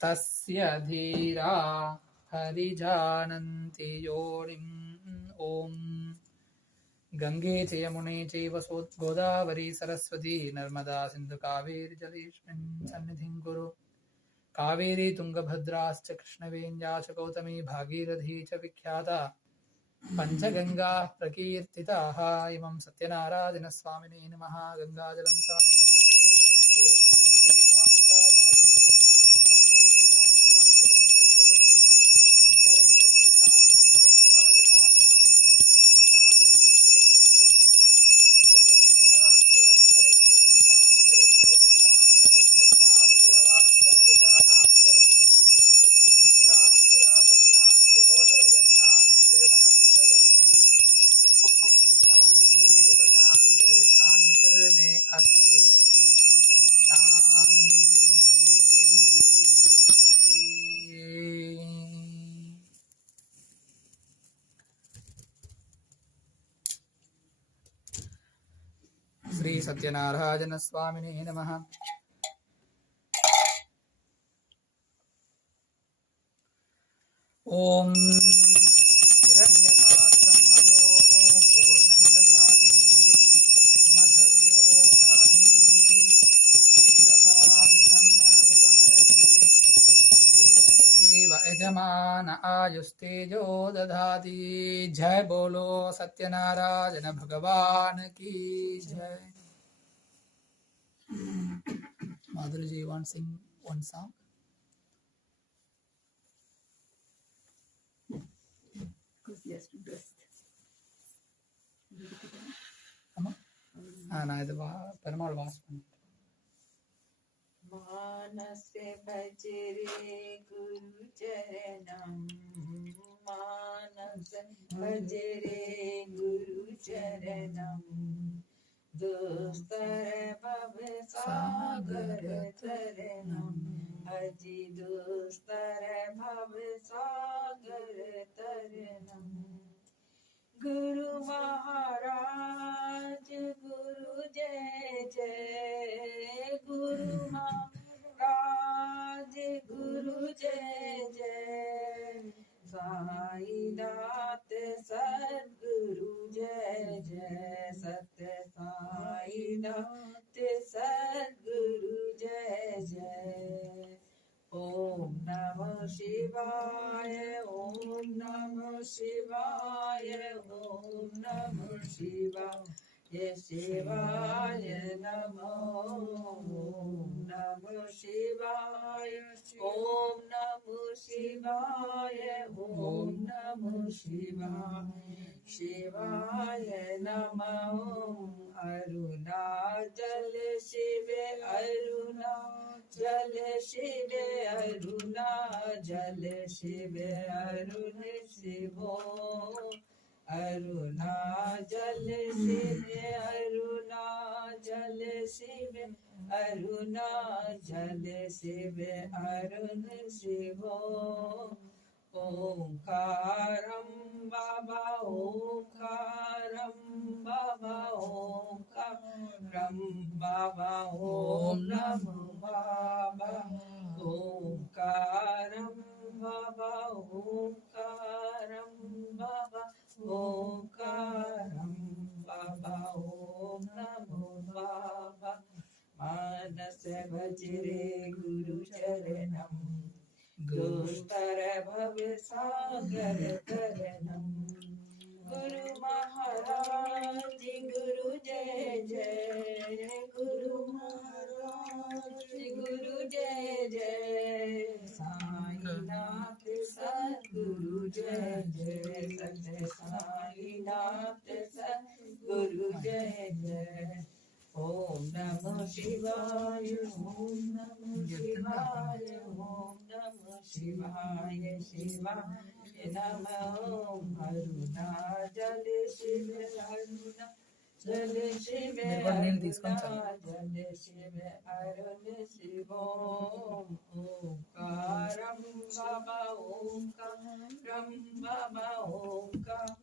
तस्य धीरा हरिजानन्ति योनिम्। ॐ गंगे च यमुने चैव गोदावरी सरस्वती नर्मदा सिन्धु कावेरी जलेऽस्मिन् सन्निधिं कुरु। कावेरी तुंगभद्राश्च कृष्णवेण्या च गौतमी भागीरथी च विख्याता पंचगंगाः प्रकीर्तिताः। इमं सत्यनारायण स्वामिने नमः। गंगाजलं समर्पयामि। श्री सत्यनारायण स्वामिने नमः। ओम हिरण्यपात्रं मदो पूर्णं दधाति मधव्योषानीति एकधा ब्रह्मणमुपहरति एकदैव यजमान आयुस्तेजो दधाति। जय बोलो सत्यनारायण भगवान की जय। Madhuri ji want to sing one song? Because he has to rest. Amma? Na idu Perumal vaas panni. मानसे भजरे गुरु चरणम, मानसे भजरे गुरु चरणम, दुस्तर भव सागर तरनम, अजी दुस्तर भव सागर तरनम। गुरु महाराज गुरु जय जय, गुरु महाराज गुरु जय जय, साईनाथ सद्गुरु जय जय, सत्य साईनाथ सद्गुरु जय जय। ओम नमः शिवाय, ओम नमः शिवाय, ओम नमः शिवाय, शिवाय नमः। ओम नमः शिवाय, ओम नमः शिवाय, ओम नमः शिवाय, शिवाय नमः। अरुणाचल शिव अरुणाचल शिव अरुणाचल शिव अरुण शिवो, अरुणाचल शिव अरुणाचल शिव अरुणाचल शिव अरुण शिवो। ओंकारं बाबा ओंकारं बाबा ओंकारं बाबा, ओम नमो बाबा ओंकारं बाबा ओंकारं बाबा, ओंकारं बाबा ओम नमो बाबा। मानस भजरे गुरु चरणम, दुस्तर भव सागर तरनम। गुरु महाराज गुरु जय जय, गुरु महाराज गुरु जय जय, साईनाथ सद्गुरु जय जय, सत्य साईनाथ सद्गुरु जय जय। ओम नमः शिवाय, ओम नमः शिवाय, ओम नमः शिवाय, शिवाय नमः। Arunachal Shiv Arunachal Jale Shive Jale Shive Arale Shivom Omkaram Baba Omkaram Baba Omkaram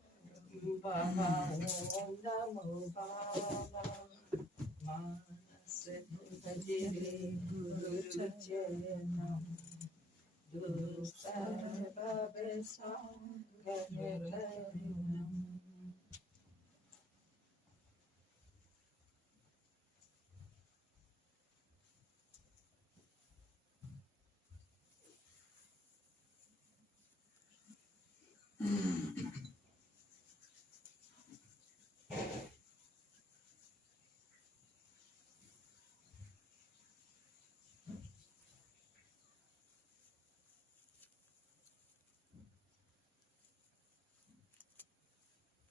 Baba Om Namo Baba Manase Bhajire Guru Charanam Dusara Babesa Gajatarinam.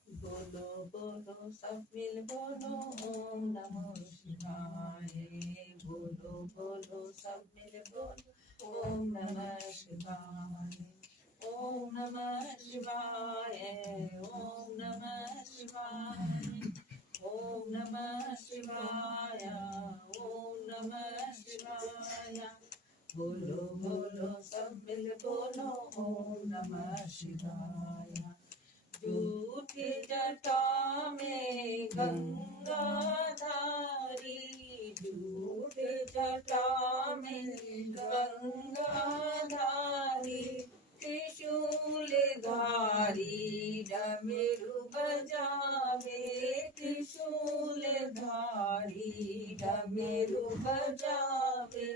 Bolo bolo sab mil bolo Om Namo Shivaya. Bolo bolo sab mil bolo Om Namah Shivaya. Om Namah Shivaya. Om Namah Shivaya. Om Namah Shivaya. Om Namah Shivaya. Bolo bolo sab mil bolo Om Namah Shivaya. झूठी जटा में गंगा धारी झूठी जटा में गंगा धारी त्रिशूल धारी डमरू बजावे त्रिशूल धारी डमरू बजावे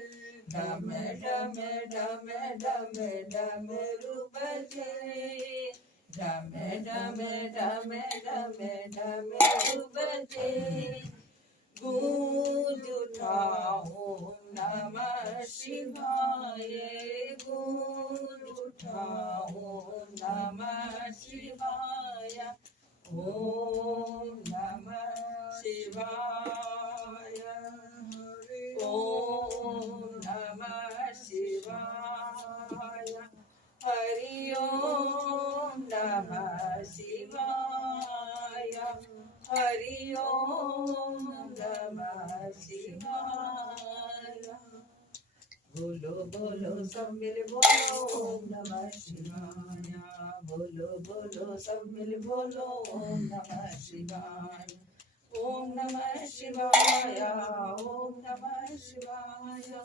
डम डम डम डम डमरू बजे Dame, dame, dame, dame, dame, buje. Gund uthao Namah Shivaya. Gund uthao Namah Shivaya. Om Namah Shivaya. Om Namah Shivaya. Hari Om Namah Shivaya. Hari Om Namah Shivaya. Bolo bolo sab mil bolo Om Namah Shivaya. Bolo bolo sab mil bolo Om Namah Shivaya. Om Namah Shivaya. Om Namah Shivaya.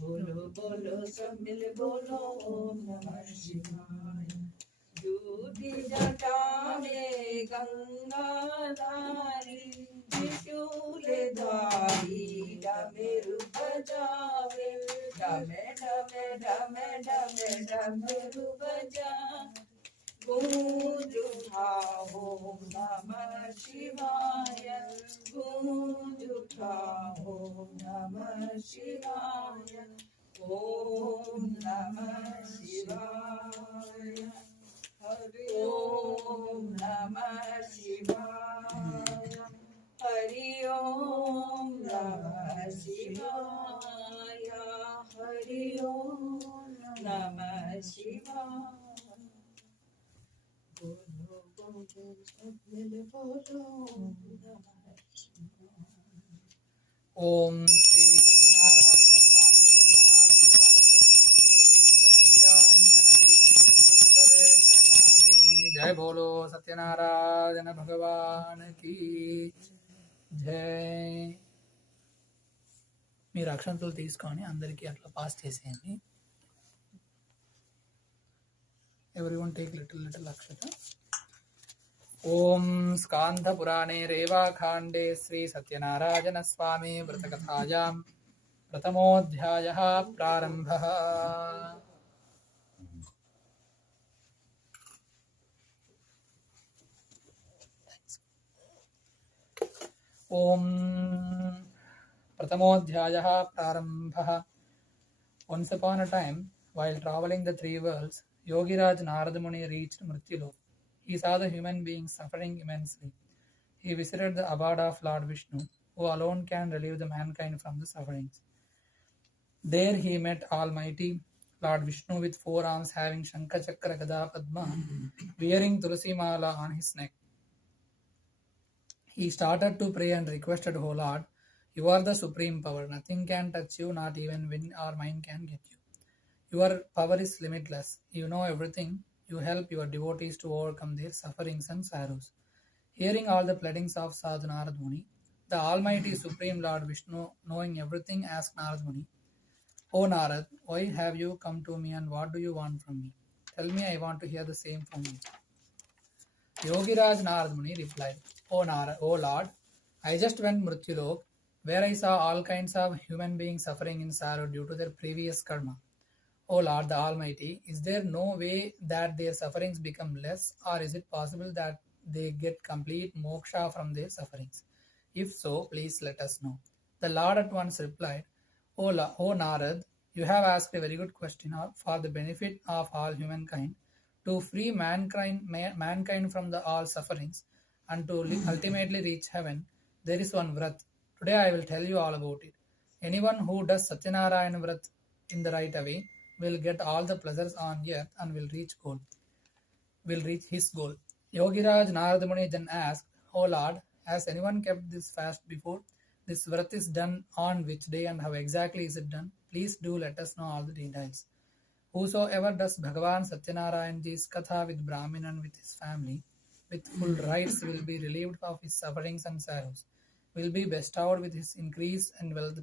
Bolo bolo sab mil bolo Om Namah Shivaya. झूठी जटा में गंगा धारी त्रिशूल धारी डमरू बजावे डमे डमे डमे डमे डमरू बजा गूंज उठाओ नमः शिवाय गूंज उठाओ नमः शिवाय ओम नमः शिवाय Om Namah Shivaya. Hari Om Namah Shivaya. Hari Om Namah Shivaya. Bolo bolo sab mil bolo Om Namah Shivaya. Om Sri Sathyanarayana Swami Namaha जय बोलो सत्यनारायण भगवान की जय మీరు అక్షంతలు తీసుకొని అందరికీ అట్లా పాస్ చేసేయండి everyone take little Akshata Om Skanda పురాణే రేవాఖాండే Shri Satyanarayana Swamy వ్రతకథాయాం ప్రథమోధ్యాయః ప్రారంభః Om Prathamodhyayah Prarambhah. Once upon a time, while traveling the three worlds, Yogiraj Narada Muni reached Mrityulok. He saw the human beings suffering immensely. He visited the abode of Lord Vishnu, who alone can relieve the mankind from the sufferings. There he met Almighty Lord Vishnu with 4 arms having Shankha Chakra Gada Padma, wearing Tulasi Mala on his neck. He started to pray and requested, O Lord, you are the supreme power. Nothing can touch you, not even wind or mind can get you. Your power is limitless. You know everything. You help your devotees to overcome their sufferings and sorrows. Hearing all the pleadings of Sadhu Narad Muni, the Almighty Supreme Lord Vishnu, knowing everything, asked Narad Muni, O Narad, why have you come to me and what do you want from me? Tell me, I want to hear the same from you. Yogiraj Narad Muni replied, O Lord, I just went Mrityulok, where I saw all kinds of human beings suffering in sorrow due to their previous karma. O Lord the Almighty, is there no way that their sufferings become less, or is it possible that they get complete moksha from their sufferings? If so, please let us know. The Lord at once replied, O Narad, you have asked a very good question for the benefit of all humankind, to free mankind from all sufferings, and to ultimately reach heaven. There is one vrat. Today I will tell you all about it. Anyone who does Sathyanarayana vrat in the right way will get all the pleasures on earth and will reach his goal. Yogiraj Narada Muni then asked, O Lord, has anyone kept this fast before? This vrat is done on which day and how exactly is it done? Please do let us know all the details. Whosoever does Bhagavan Satyanarayanji's katha with Brahmin and with his family, with full rights, will be relieved of his sufferings and sorrows, will be bestowed with his increase and wealth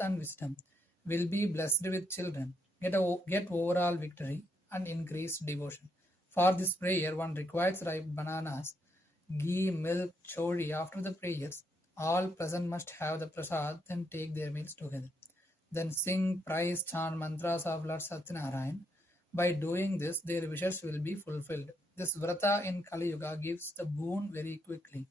and wisdom, will be blessed with children, get overall victory and increased devotion. For this prayer, one requires ripe bananas, ghee, milk, chori. After the prayers, all present must have the prasad, then take their meals together. Then sing, praise, chant mantras of Lord Satyanarayan. By doing this, their wishes will be fulfilled. This vrata in Kali Yuga gives the boon very quickly.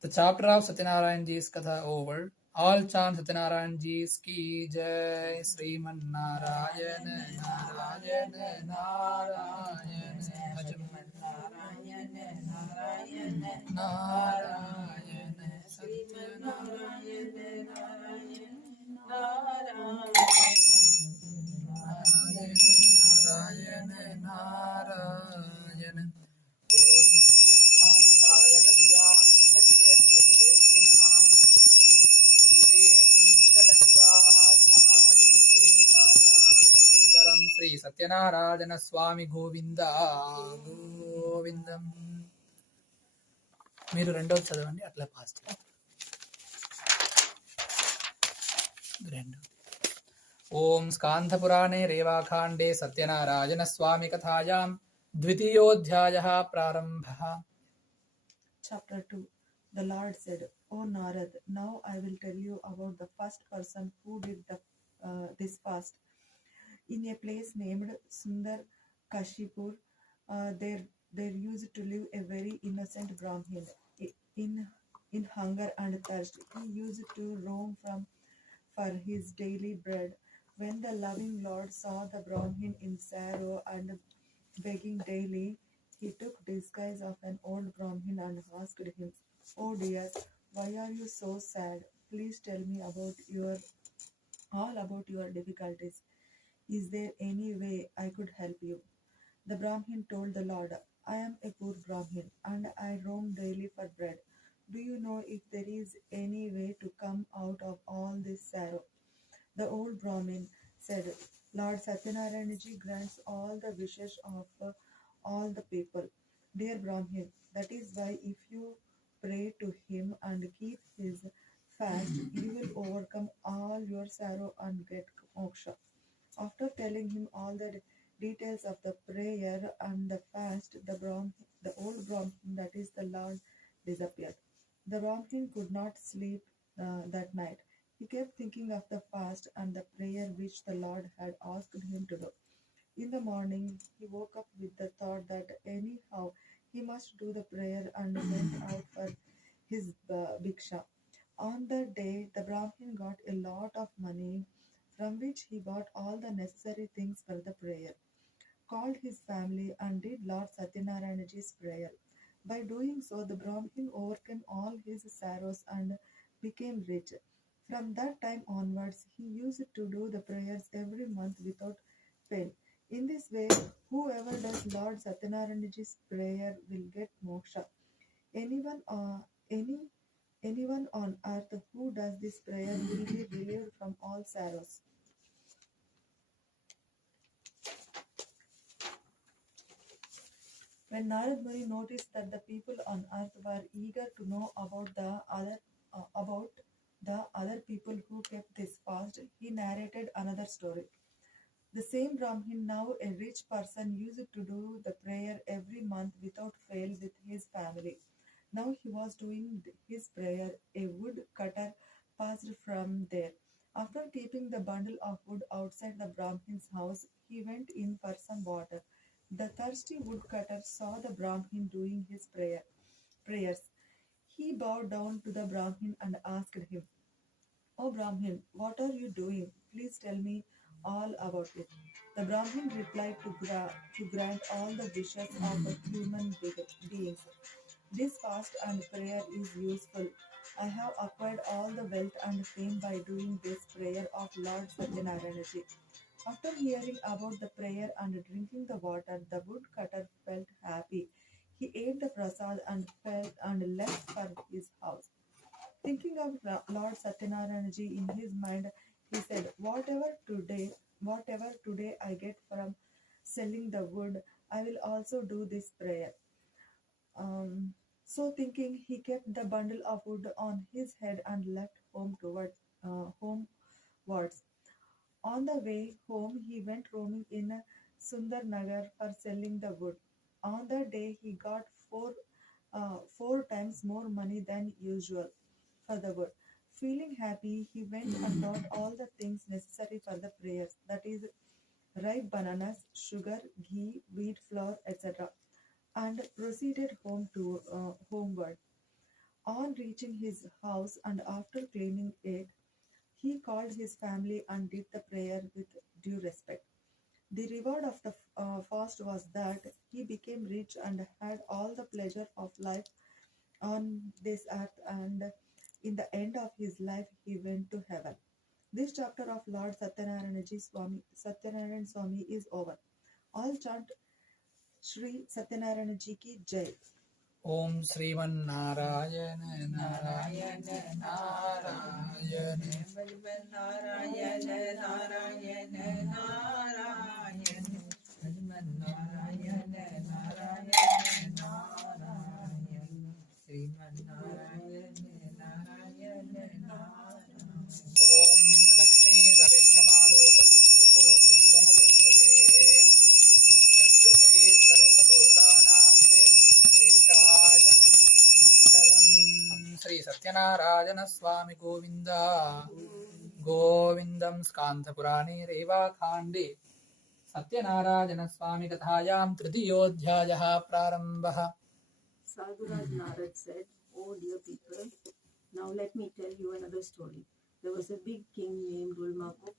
The chapter of Satyanarayanji's Katha over. All chant Satyanarayanji's Ki Jai Sriman Narayana Narayana Narayana Bhajaman Narayana Narayana Narayana Satyanarayana Narayana Narayana Narayana Om Sri Venkateswara Temple Sri Sathyanarayana Swami Govinda Govindam. మీరు రెండోది చదవండి అట్లా past రెండు. ఓం స్కాంధపురాణే రేవాఖాండే సత్యనారాయణ స్వామి కథాయాం ద్వితీయోధ్యాయః ప్రారంభః. Chapter 2. The Lord said, O Narad, now I will tell you about the first person who did this fast. In a place named Sundar Kashipur, there used to live a very innocent Brahmin. In hunger and thirst, he used to roam for his daily bread. When the loving Lord saw the Brahmin in sorrow and begging daily, he took disguise of an old Brahmin and asked him, "Oh dear, why are you so sad? Please tell me all about your difficulties. Is there any way I could help you?" The Brahmin told the Lord, "I am a poor Brahmin and I roam daily for bread. Do you know if there is any way to come out of all this sorrow?" The old Brahmin said, "Lord Satyanarayana grants all the wishes of all the people. Dear Brahmin, that is why if you pray to him and keep his fast, you will overcome all your sorrow and get moksha." After telling him all the details of the prayer and the fast, the old Brahmin, that is the Lord, disappeared. The Brahmin could not sleep that night. He kept thinking of the fast and the prayer which the Lord had asked him to do. In the morning, he woke up with the thought that anyhow he must do the prayer and went out for his bhiksha. On that day, the Brahmin got a lot of money from which he bought all the necessary things for the prayer, called his family, and did Lord Satyanarayana's prayer. By doing so, the Brahmin overcame all his sorrows and became rich. From that time onwards, he used to do the prayers every month without fail. In this way, whoever does Lord Satyanarayana's prayer will get moksha. Anyone, Any anyone on earth who does this prayer will be relieved from all sorrows. When Narad Muni noticed that the people on earth were eager to know about the other people who kept this fast, he narrated another story. The same Brahmin, now a rich person, used to do the prayer every month without fail with his family. Now he was doing his prayer. A woodcutter passed from there. After keeping the bundle of wood outside the Brahmin's house, he went in for some water. The thirsty woodcutter saw the Brahmin doing his prayers. He bowed down to the Brahmin and asked him, "O Brahmin, what are you doing? Please tell me all about it." The Brahmin replied to grant all the wishes of a human beings. This fast and prayer is useful. I have acquired all the wealth and fame by doing this prayer of Lord Satyanarayana. After hearing about the prayer and drinking the water, the woodcutter felt happy. He ate the prasad and left for his house. Thinking of Lord Satyanarayana in his mind, he said, whatever today I get from selling the wood, I will also do this prayer." So thinking, he kept the bundle of wood on his head and left homewards. On the way home, he went roaming in Sundarnagar for selling the wood. On that day, he got four times more money than usual for the wood. Feeling happy, he went and bought all the things necessary for the prayers, that is, ripe bananas, sugar, ghee, wheat flour, etc., and proceeded homeward. On reaching his house and after cleaning it, he called his family and did the prayer with due respect. The reward of the fast was that he became rich and had all the pleasure of life on this earth, and in the end of his life he went to heaven. This chapter of Lord Satyanarayana Swami is over. All chant Sri Satyanarayana Ji ki Jai. ॐ श्रीमन्नारायण नारायण नारायण नारायण नारायण नारायण श्रीमन्नारायण नारायण नारायण श्रीमन्नारायण नारायण नारायण ॐ लक्ष्मी सविभ्रमालोकसिन्धु विभ्रमचक्षुषे चक्षुषे सर्वलोकानां वेङ्कटेशाय मङ्गलम् श्री सत्यनारायण स्वामी गोविन्द गोविन्दं स्कान्धपुराणे रेवाखाण्डे सत्यनारायण स्वामी कथायां तृतीयोऽध्यायः प्रारम्भः. Sadhuraj Narad said, "Oh dear people, now let me tell you another story. There was a big king named Ulmakut.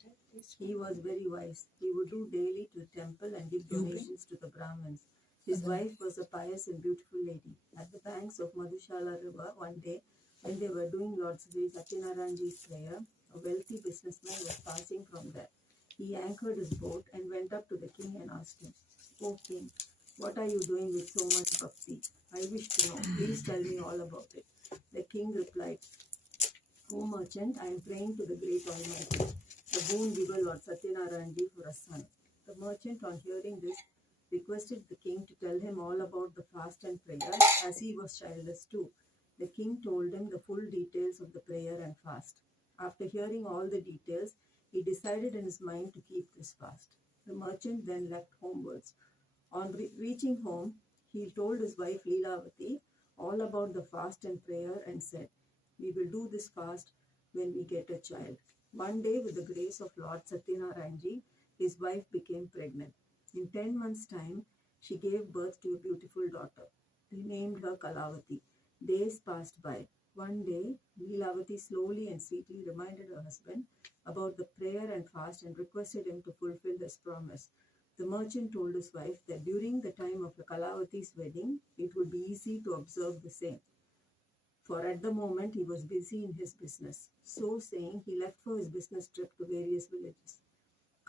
He was very wise. He would do daily to the temple and give donations to the Brahmins. His wife was a pious and beautiful lady. At the banks of Madhushala river one day, when they were doing Lord Sri Satyanarayan's prayer, a wealthy businessman was passing from there. He anchored his boat and went up to the king and asked him, "Oh king, what are you doing with so much bhakti? I wish to know. Please tell me all about it." The king replied, "O merchant, I am praying to the great Almighty, the boon giver Lord Satyanarayana for a son." The merchant, on hearing this, requested the king to tell him all about the fast and prayer, as he was childless too. The king told him the full details of the prayer and fast. After hearing all the details, he decided in his mind to keep this fast. The merchant then left homewards. On reaching home, he told his wife Leelavati all about the fast and prayer and said, "We will do this fast when we get a child." One day, with the grace of Lord Satyanarayana, his wife became pregnant. In 10 months' time, she gave birth to a beautiful daughter. They named her Kalavati. Days passed by. One day, Leelavati slowly and sweetly reminded her husband about the prayer and fast and requested him to fulfill his promise. The merchant told his wife that during the time of the Kalavati's wedding, it would be easy to observe the same, for at the moment he was busy in his business. So saying, he left for his business trip to various villages.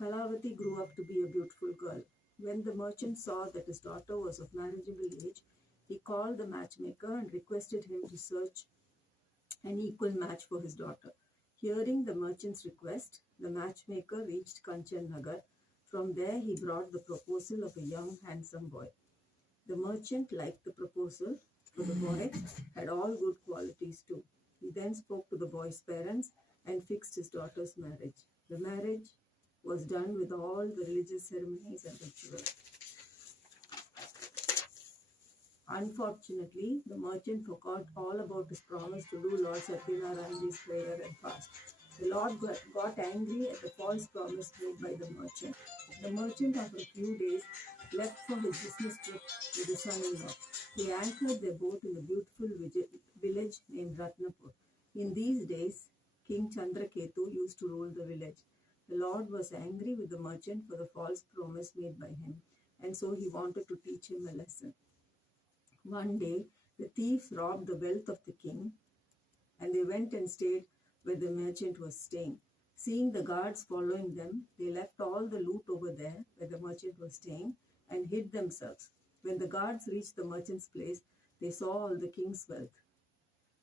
Kalavati grew up to be a beautiful girl. When the merchant saw that his daughter was of marriageable age, he called the matchmaker and requested him to search an equal match for his daughter. Hearing the merchant's request, the matchmaker reached Kanchan Nagar. From there, he brought the proposal of a young, handsome boy. The merchant liked the proposal, for the boy had all good qualities too. He then spoke to the boy's parents and fixed his daughter's marriage. The marriage was done with all the religious ceremonies and rituals. Unfortunately, the merchant forgot all about his promise to do Lord Sathyanarayana's prayer and fast. The Lord got angry at the false promise made by the merchant. The merchant, after a few days, left for his business trip with his son-in-law. They anchored their boat in a beautiful village named Ratnapur. In these days, King Chandraketu used to rule the village. The Lord was angry with the merchant for the false promise made by him, and so he wanted to teach him a lesson. One day, the thieves robbed the wealth of the king, and they went and stayed where the merchant was staying. Seeing the guards following them, they left all the loot over there where the merchant was staying and hid themselves. When the guards reached the merchant's place, they saw all the king's wealth.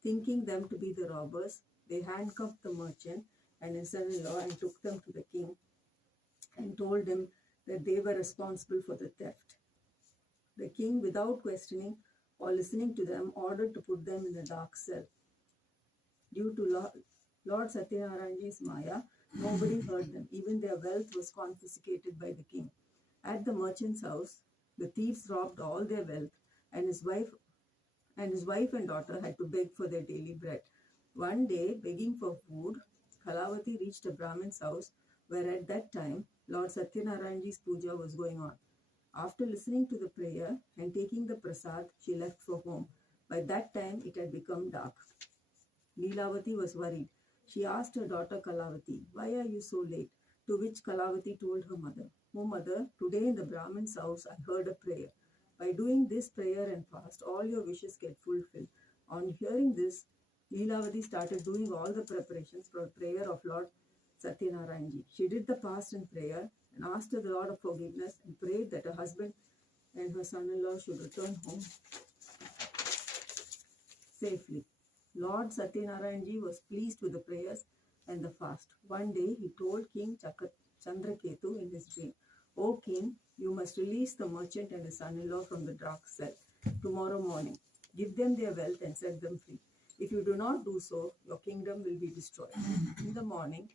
Thinking them to be the robbers, they handcuffed the merchant and his son-in-law and took them to the king and told him that they were responsible for the theft. The king, without questioning or listening to them, ordered to put them in a dark cell. Due to Lord Sathyanarayana's Maya, nobody heard them. Even their wealth was confiscated by the king. At the merchant's house, the thieves robbed all their wealth, and his wife and daughter had to beg for their daily bread. One day, begging for food, Kalavati reached a Brahmin's house where at that time Lord Sathyanarayana's Puja was going on. After listening to the prayer and taking the prasad, she left for home. By that time, it had become dark. Leelavati was worried. She asked her daughter Kalavati, "Why are you so late?" To which Kalavati told her mother, "Oh mother, today in the Brahmin's house I heard a prayer. By doing this prayer and fast, all your wishes get fulfilled." On hearing this, Leelavati started doing all the preparations for a prayer of Lord Satyanarayanji. She did the fast and prayer and asked the Lord of forgiveness and prayed that her husband and her son-in-law should return home safely. Lord Satyanarayanji was pleased with the prayers and the fast. One day he told King Chandraketu in his dream, "O king, you must release the merchant and his son-in-law from the dark cell tomorrow morning. Give them their wealth and set them free. If you do not do so, your kingdom will be destroyed." In the morning,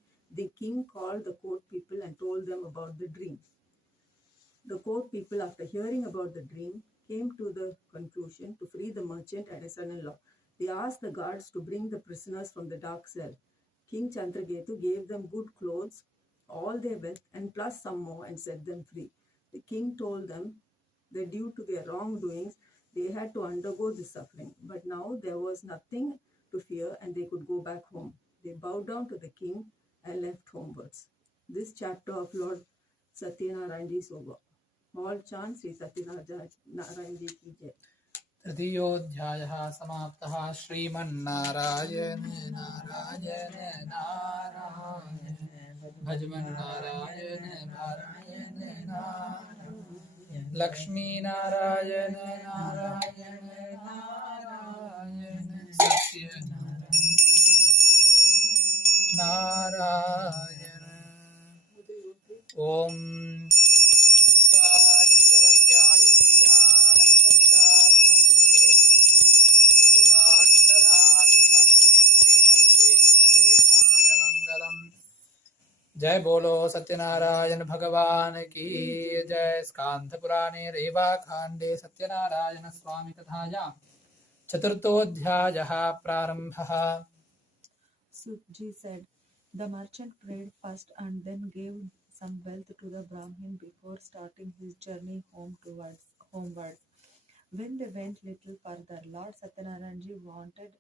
the king called the court people and told them about the dream. The court people, after hearing about the dream, came to the conclusion to free the merchant and his son-in-law. They asked the guards to bring the prisoners from the dark cell. King Chandraketu gave them good clothes, all their wealth, and plus some more, and set them free. The king told them that due to their wrongdoings, they had to undergo this suffering. But now there was nothing to fear and they could go back home. They bowed down to the king and left homewards. This chapter of Lord Satyanarayan is over. All chant Sri Satyanarayan Ji ki jai. तृतीयोऽध्यायः समाप्तः. श्रीमन्नारायण नारायण नारायण भजमन्नारायण नारायण नारायण लक्ष्मीनारायण नारायण नारायण सत्यनारायण ॐ जगदवत्याय सत्यानन्दचिदात्मने सर्वान्तरात्मने श्रीमद्वेङ्कटेशाय मङ्गलम्। जय बोलो सत्यनारायण भगवान की जय। स्कान्ध पुराणे रेवाखण्डे सत्यनारायण स्वामी कथायां चतुर्थोऽध्यायः प्रारम्भः। Sukji said, "The merchant prayed first and then gave some wealth to the Brahmin before starting his journey homeward. When they went little further, Lord Satyanarayanji wanted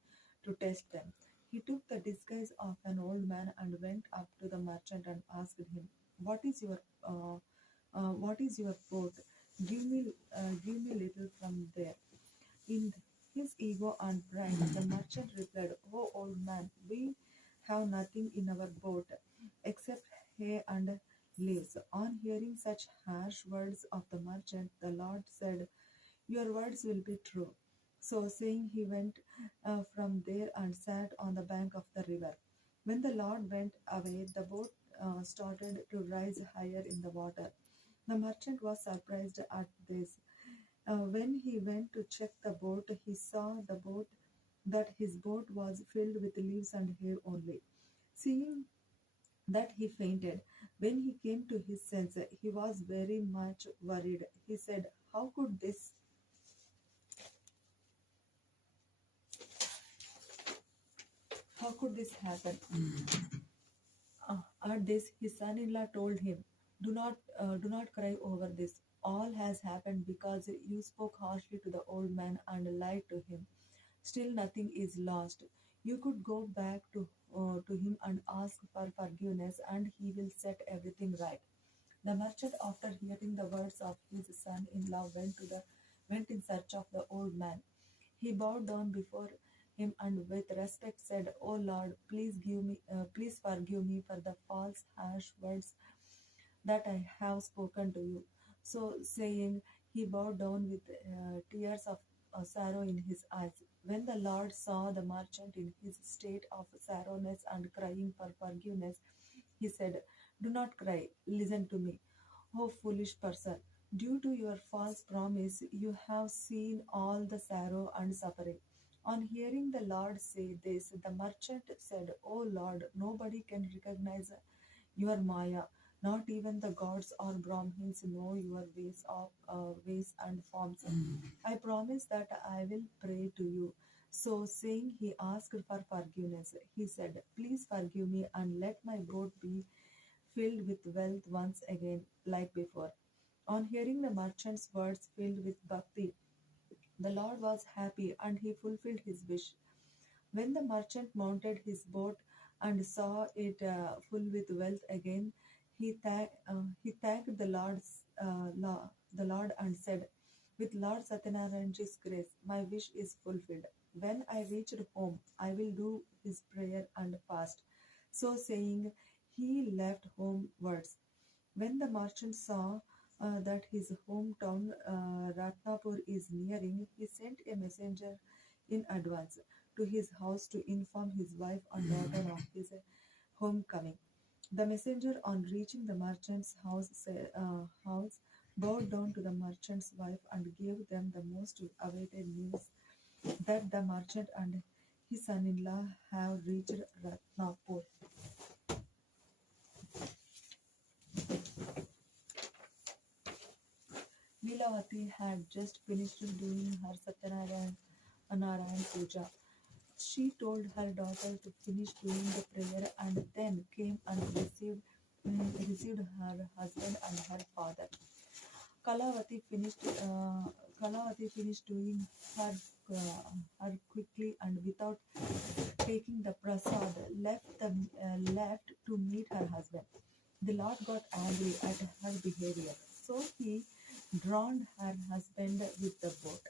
to test them. He took the disguise of an old man and went up to the merchant and asked him, what is your boat? Give me little from there." In his ego and pride, the merchant replied, "Oh old man, we have nothing in our boat except hay and leaves." On hearing such harsh words of the merchant, the Lord said, "Your words will be true. So saying, he went from there and sat on the bank of the river. When the Lord went away, the boat started to rise higher in the water. The merchant was surprised at this. When he went to check the boat, he saw that his boat was filled with leaves and hay only. Seeing that, he fainted. When he came to his senses, he was very much worried. He said, how could this happen? At this, his son-in-law told him, do not cry over this. All has happened because you spoke harshly to the old man and lied to him. Still, nothing is lost. You could go back to him and ask for forgiveness, and he will set everything right. The merchant, after hearing the words of his son-in-law, went in search of the old man. He bowed down before him and with respect said, "O Lord, please forgive me for the false, harsh words that I have spoken to you." So saying, he bowed down with tears of sorrow in his eyes. When the Lord saw the merchant in his state of sorrowness and crying for forgiveness, he said, "Do not cry. Listen to me, O foolish person. Due to your false promise, you have seen all the sorrow and suffering." On hearing the Lord say this, the merchant said, "O Lord, nobody can recognize your Maya. Not even the gods or Brahmins know your ways and forms. I promise that I will pray to you." So saying, he asked for forgiveness. He said, "Please forgive me and let my boat be filled with wealth once again, like before." On hearing the merchant's words filled with bhakti, the Lord was happy and he fulfilled his wish. When the merchant mounted his boat and saw it full with wealth again, he thanked the Lord and said, "With Lord Satyanarayana's grace, my wish is fulfilled. When I reached home, I will do his prayer and fast." So saying, he left homewards. When the merchant saw that his hometown Ratnapur is nearing, he sent a messenger in advance to his house to inform his wife and daughter of his homecoming. The messenger, on reaching the merchant's house, bowed down to the merchant's wife and gave them the most awaited news that the merchant and his son-in-law have reached Ratnapur. Leelavati had just finished doing her Sathyanarayana Puja. She told her daughter to finish doing the prayer and then came and received her husband and her father. Kalavati finished doing her quickly and without taking the prasad, left to meet her husband. The Lord got angry at her behavior, so he drowned her husband with the boat.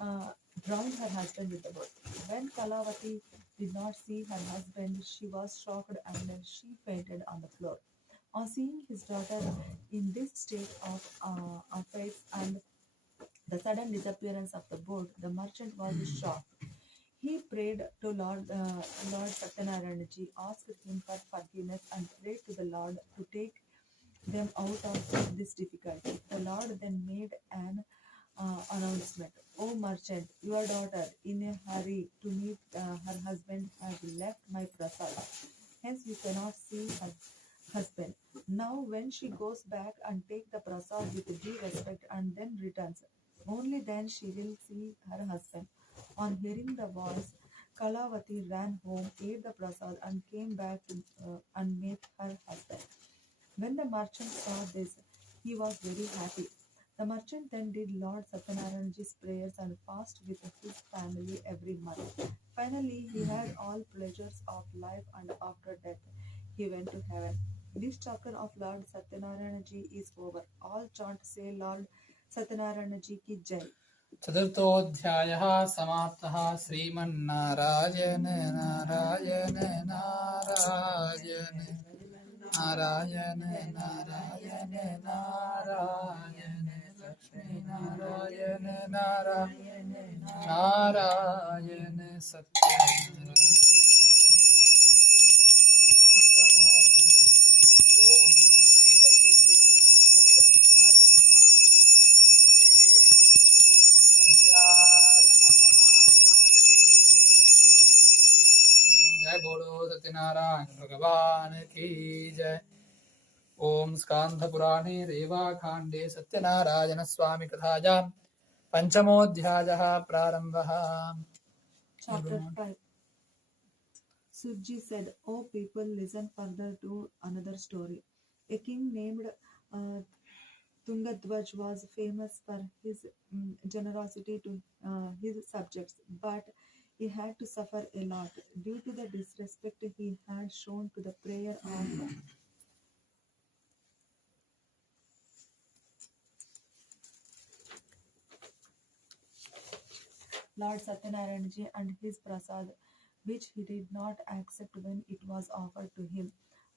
uh, Drowned her husband with the boat. When Kalavati did not see her husband, she was shocked and she fainted on the floor. On seeing his daughter in this state of affairs and the sudden disappearance of the boat, the merchant was shocked. He prayed to Lord Satyanarayana, asked him for forgiveness, and prayed to the Lord to take them out of this difficulty. The Lord then made an announcement. "O merchant, your daughter, in a hurry to meet her husband, has left my prasad. Hence, you cannot see her husband. Now, when she goes back and take the prasad with due respect and then returns, only then she will see her husband." On hearing the voice, Kalavati ran home, ate the prasad, and came back and met her husband. When the merchant saw this, he was very happy. The merchant then did Lord Satyanarayana's prayers and fast with his family every month. Finally, he had all pleasures of life and after death, he went to heaven. This chapter of Lord Satyanarayana is over. All chant say Lord Satyanarayana ki jai. चतुर्थोऽध्यायः समाप्तः। Sriman Narayana Narayan Narayan Narayan Narayan Narayan Narayana Narayana Narayana Sathyanarayana Om Sri Venkateswara Temple जय बोलो सत्यनारायण भगवान की जय। ओम स्कांध पुराणे रेवाखांडे सत्यनारायण स्वामी कथायां पंचमोऽध्यायः प्रारम्भः। Chapter 5. Suji said, "O people, listen further to another story. A king named Tungadhwaj was famous for his generosity to his subjects, but he had to suffer a lot due to the disrespect he had shown to the prayer of Lord Sathyanarayana and his prasad, which he did not accept when it was offered to him.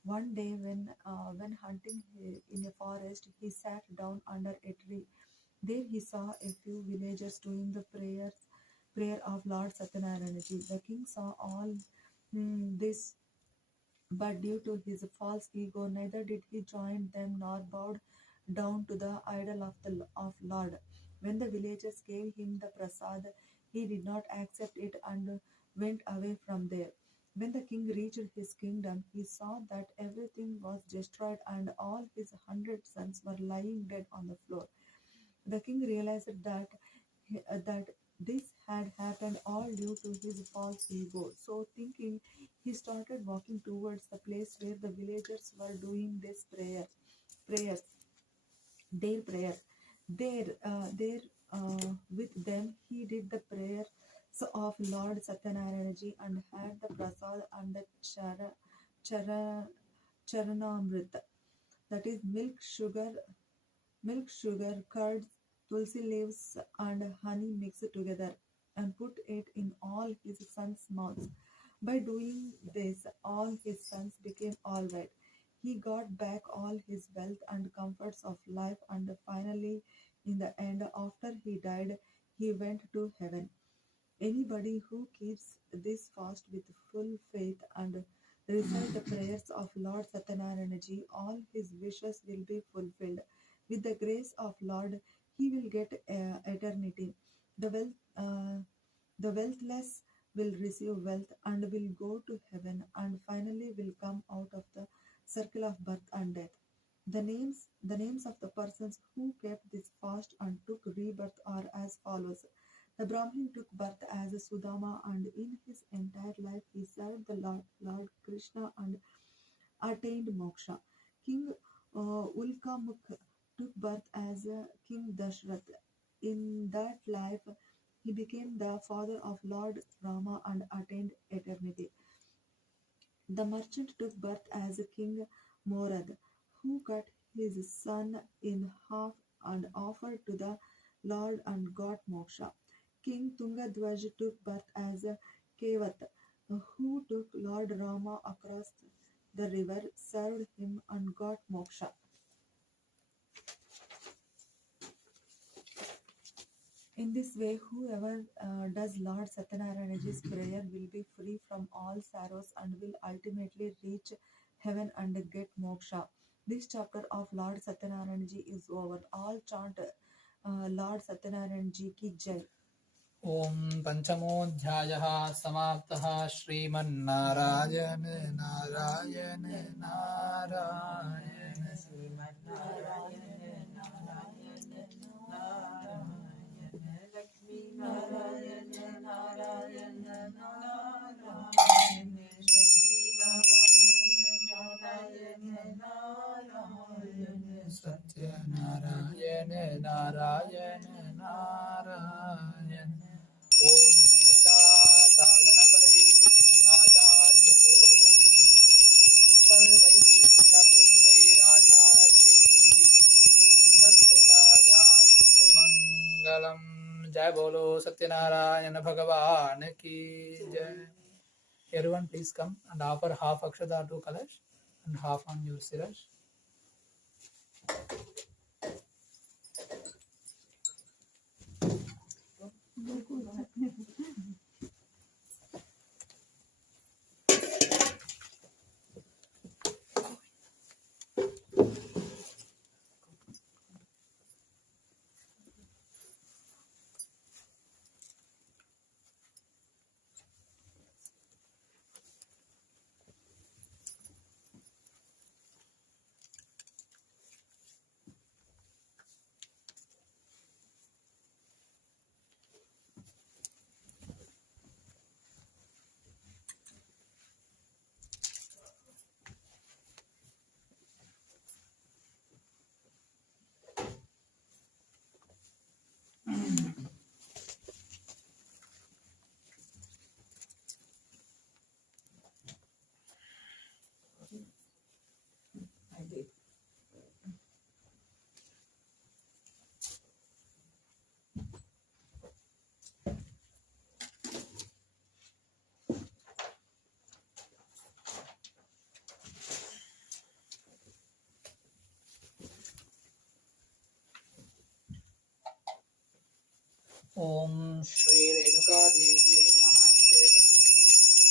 One day, when hunting in a forest, he sat down under a tree. There he saw a few villagers doing the prayer of Lord Sathyanarayana. The king saw all this, but due to his false ego, neither did he join them nor bowed down to the idol of Lord. When the villagers gave him the prasad, he did not accept it and went away from there. When the king reached his kingdom, he saw that everything was destroyed and all his 100 sons were lying dead on the floor. The king realized that this had happened all due to his false ego. So thinking, he started walking towards the place where the villagers were doing this prayers, their prayers. There, with them, he did the prayers of Lord Satyanarayana and had the prasad and the chara, charanamrita, that is milk, sugar, curds, tulsi leaves, and honey mixed together, and put it in all his sons' mouths. By doing this, all his sons became all right. He got back all his wealth and comforts of life, and finally, in the end, after he died, he went to heaven. Anybody who keeps this fast with full faith and recite the prayers of Lord Satyanarayana, all his wishes will be fulfilled. With the grace of Lord, he will get eternity. The the wealthless will receive wealth and will go to heaven, and finally will come out of the circle of birth and death. The names of the persons who kept this fast and took rebirth are as follows. The Brahmin took birth as Sudama, and in his entire life he served the Lord Krishna and attained moksha. King Ulkamukh took birth as King Dashrath. In that life, he became the father of Lord Rama and attained eternity. The merchant took birth as King Morad, who cut his son in half and offered to the Lord and got moksha. King Tungadhwaj took birth as Kevat, who took Lord Rama across the river, served him, and got moksha. In this way, whoever does Lord Satyanarayana's prayer will be free from all sorrows and will ultimately reach heaven and get moksha. This chapter of Lord Satyanarayana is over. All chant Lord Satyanarayana ki jai. ओम पंचमोऽध्यायः समाप्तः। श्रीमन्नारायण नारायण नारायण श्रीमन्नारायण नारायण नारायण लक्ष्मी नारायण नारायण नारायण लक्ष्मी नारायण नारायण सत्यनारायण नारायण नारायण। ओम मंगलासाधनपरैः मताचार्यपुरोगमैः सर्वैश्च पूर्वैराचार्यैः सत्कृतायास्तु मंगलम्। जय बोलो सत्यनारायण भगवान की जय। Everyone please come and offer half akshata to Kalash and half on your siraj. ओम श्री रेणुका देवी नमः।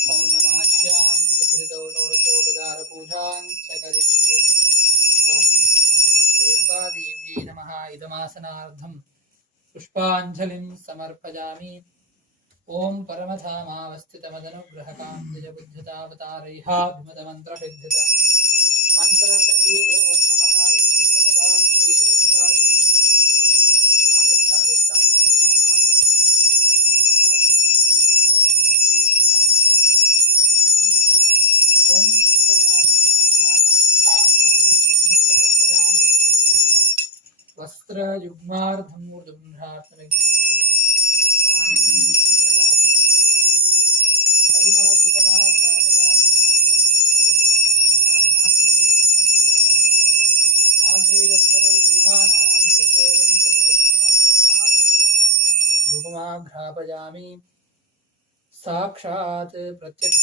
पौर्णमास्यां सुकृतो षोडशोपचार पूजां च करिष्ये। ओम रेणुका देवी नमः। इदमासनार्थं पुष्पाञ्जलिं समर्पयामि। ओम परमधामावस्थितमदनुग्रहकान्तिजबुद्धतावतारैहाभिमतमन्त्रसिद्धित मन्त्रशरीरो नमः। भगवान् श्री रेणुका देवी वस्त्र युग्मार्धं धूपमाघ्रापयामि। साक्षात् प्रत्यक्ष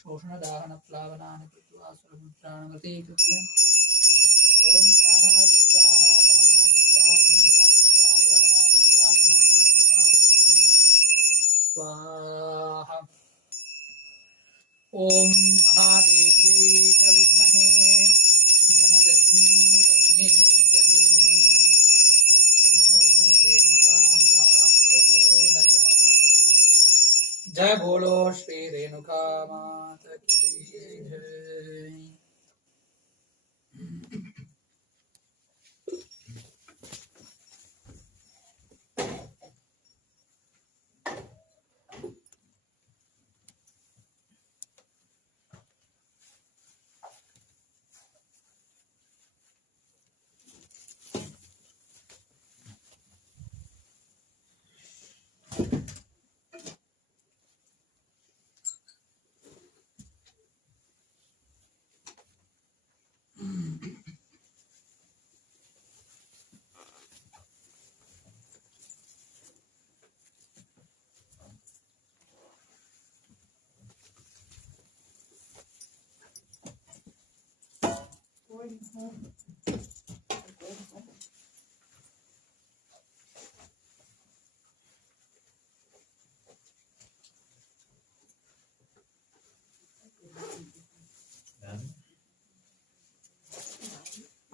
शोषणदाहनप्लावनानि कृत्वा सुरमुद्राणमतीकृत्य ॐ प्राणाय स्वाहा पानाय स्वाहा ध्यानाय स्वाहा गानाय स्वाहा गमानाय स्वाहा। ॐ महादेव्यै च विद्महे जमदग्नि पत्नी च धीमहि तन्नो रेणुकाम्बा प्रचोदयात्। जय बोलो श्री रेणुका माता की जय।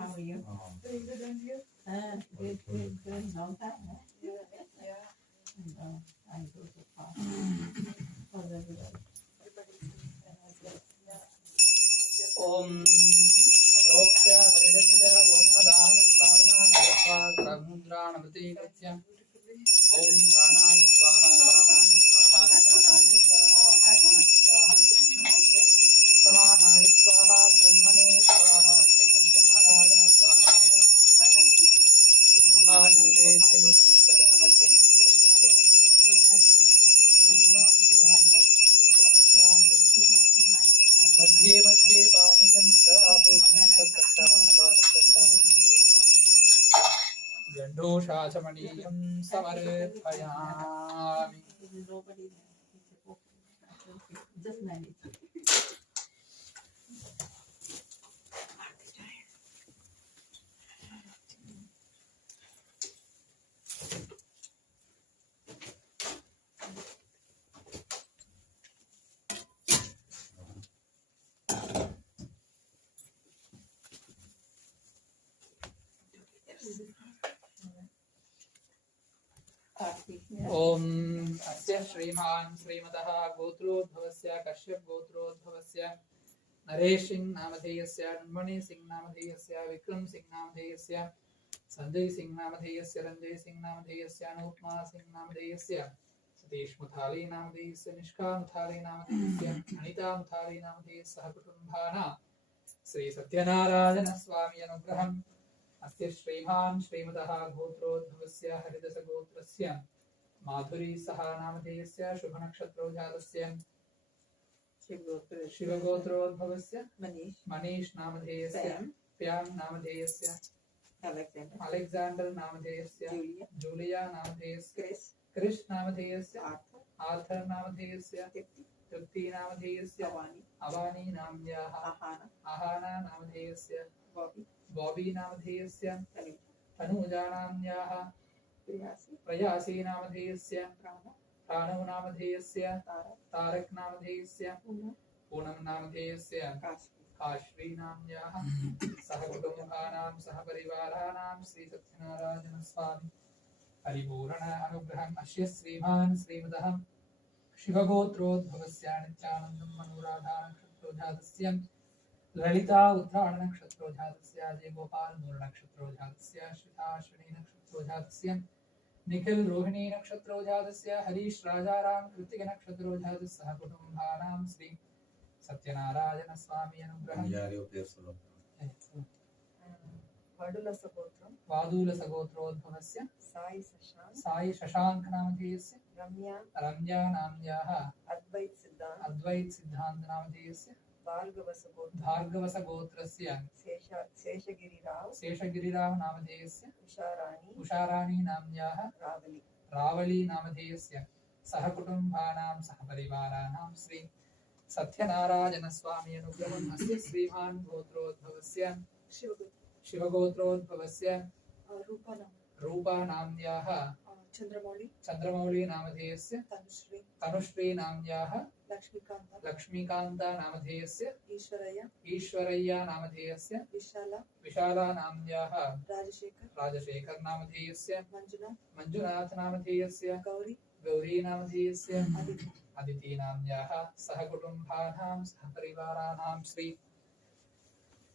How are you? Very good, and you? Good. Long time, huh? Yeah. I go so far. How's everybody? ॐ रोक्य परिगत्य दोषदानस्तावनानयत्वा सर्वमुद्राणमतीकृत्य ॐ प्राणाय स्वाहा प्राणाय स्वाहा ध्यानाय स्वाहा गानाय स्वाहा समानाय स्वाहा ब्रह्मणे स्वाहा श्रीसत्यनारायण स्वामिने नमः। महानैवेद्यं समर्पयामि। मध्ये मध्ये पानीयं गण्डोषाचमणीयं समर्पयामि। Nobody there. Just manage. ओम अस्य श्रीमान् श्रीमतः गोत्रोद्भवस्य कश्यप गोत्रोद्भवस्य नरेश सिंह नामधेयस्य नन्मणि सिंह नामधेयस्य विक्रम सिंह नामधेयस्य संजय सिंह नामधेयस्य रंजय सिंह नामधेयस्य अनुपमा सिंह नामधेयस्य सतीश मुथाली नामधेयस्य निष्का मुथाली नामधेयस्य अनिता मुथाली नामधेयस्य सह कुटुंबानां श्री सत्यनारायण स्वामी अनुग्रहम् अस्य श्रीमान् श्रीमतः गोत्रोद्भवस्य हरिदस गोत्रस्य माधुरी सह नामधेयस्य शुभ नक्षत्रो जातस्य शिवगोत्रोद्भवस्य मनीष नामधेयस्य प्याम नामधेयस्य अलेक्जेंडर नामधेयस्य जूलिया नामधेयस्य क्रिश नामधेयस्य आर्थर नामधेयस्य तृप्ति नामधेयस्य अवानी नाम्याः आहाना नामधेयस्य बॉबी नामधेयस्य तनुजा नाम्याः प्रयासी नामधेयस्य प्राणव नामधेयस्य तारक नामधेयस्य पूनम नामधेयस्य काश्वी नाम्याः सह कुटुंबानां सह परिवाराणां श्री सत्यनारायण स्वामी परिपूर्ण अनुग्रहम् अस्य श्रीमान् श्रीमतः शिवगोत्रोद्भवस्य नित्यानन्दं मनोराधा नक्षत्रो जातस्य ललिता उत्तरायण नक्षत्रो जातस्य अजय गोपाल मूल नक्षत्रो जातस्य श्रिता अश्विनी नक्षत्रो जातस्य निखिल रोहिणी नक्षत्रो जातस्य हरीश राजाराम कृतिक नक्षत्रो जातस्य सह कुटुंबानां श्री सत्यनारायण स्वामी अनुग्रहम् वादूल सगोत्रोद्भवस्य साई शशांक नामधेयस्य रम्या नाम्याः अद्वैत सिद्धांत नामधेयस्य भार्गवस गोत्रस्य शेषगिरिराव नामधेयस्य उषाराणी नाम्याः रावली नामधेयस्य सह कुटुंबानां सह परिवाराणां श्री सत्यनारायण स्वामी अनुग्रहम् अस्य श्रीमान् गोत्रोद्भवस्य शिवगोत्रोद्भवस्य रूपा नाम्याः चंद्रमौली नामधेयस्य तनुश्री नाम्याः लक्ष्मीकांता नामधेयस्य ईश्वरय्या नामधेयस्य विशाला नाम्याः राजशेखर नामधेयस्य मंजुनाथ नामधेयस्य गौरी नामधेयस्य अदिति नाम्याः सह कुटुंबानां सह परिवाराणां श्री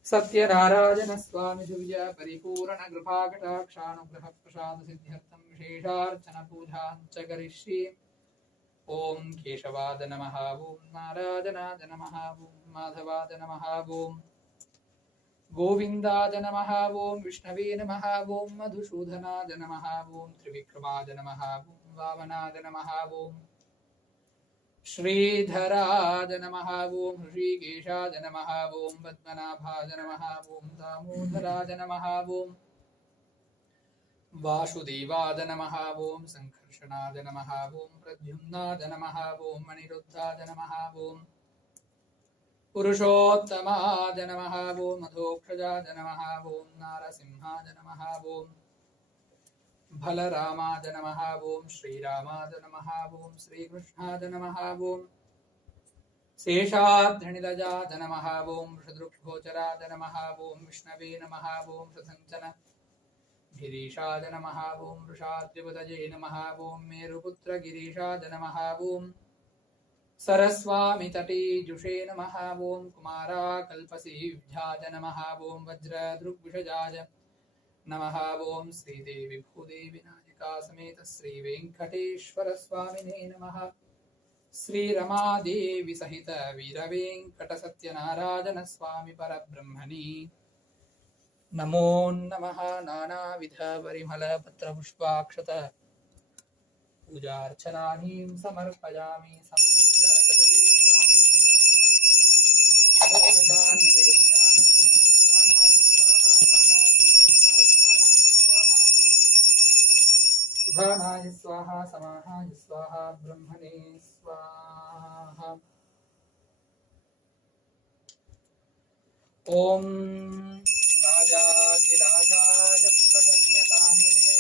सत्यनारायण स्वामी दिव्य परिपूर्ण कृपा कटाक्षानुग्रह प्रसाद सिद्ध्यर्थं विशेषार्चन पूजां च करिष्ये। ओम केशवाद नमः ओम नारायणाद नमः ओम माधवाद नमः ओम गोविंदाद नमः ओम विष्णवे नमः ओम मधुसूदनाद नमः ओम त्रिविक्रमाद नमः ओम वामनाद नमः ओम श्रीधराद नमः ओम ऋषिकेशाद नमः ओम पद्मनाभाद नमः ओम दामोदराद नमः ओम वासुदेवाद नमः ओम संकर्षणाद नमः ओम प्रद्युम्नाद नमः ओम अनिरुद्धाद नमः ओम पुरुषोत्तमाद नमः ओम मधोक्षजाद नमः ओम नारसिंहाद नमः ओम बलरामाद नमः ओम श्रीरामाद नमः ओम श्रीकृष्णाद नमः ओम शेषाद्रिनिलजाद नमः ओम वृषदृग्गोचराद नमः ओम विष्णवे नमः ओम ससञ्चन गिरीशाद नमः ओम वृषाद्रिपतये नमः ओम मेरुपुत्र गिरीशाद नमः ओम सरस्वामी तटीजुषे नमः ओम कुमाराकल्पसिंहाय नमः ओम वज्रदृग्विषजाय नमः ओम श्रीदेवी भूदेवी नायिका समेत श्री वेंकटेश्वर स्वामिने नमः श्री रमादेवी सहित वीर वेंकट सत्यनारायण स्वामी परब्रह्मणि नमो नमः। नानाविध परिमल पत्र पुष्पाक्षत पूजार्चनानि समर्पयामि संभवित कदलीफलानि अदोषान् निवेदयामि प्राणाय स्वाहा बाणाय स्वाहा ज्ञानाय स्वाहा सुधानाय स्वाहा समानाय स्वाहा ब्रह्मणे स्वाहा। ओम राजाधिराजाय प्रसन्नताहिने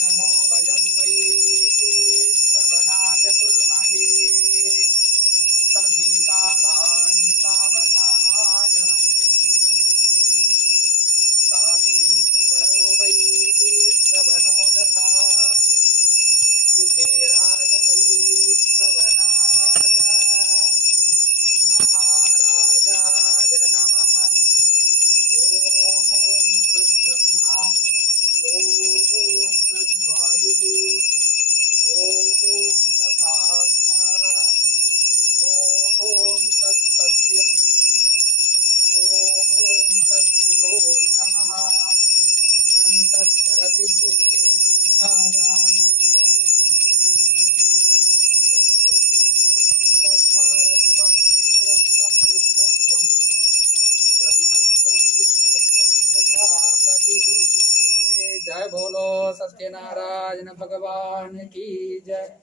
नमो वयं वै श्रवणाय कुर्महे समे कामान् कामकामाय मह्यं कामेन जय बोलो सत्यनारायण भगवान की जय।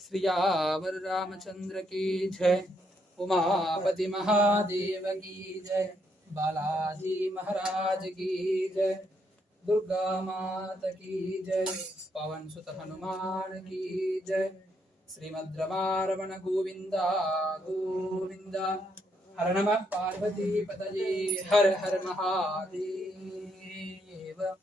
श्रीयावर रामचंद्र की जय। उमापति महादेव की जय। बालाजी महाराज की जय। दुर्गा माता की जय। पवन सुत हनुमान की जय। श्रीमद् रमारमण गोविंदा गोविंदा। हर नमः पार्वती पतये हर हर महादेव।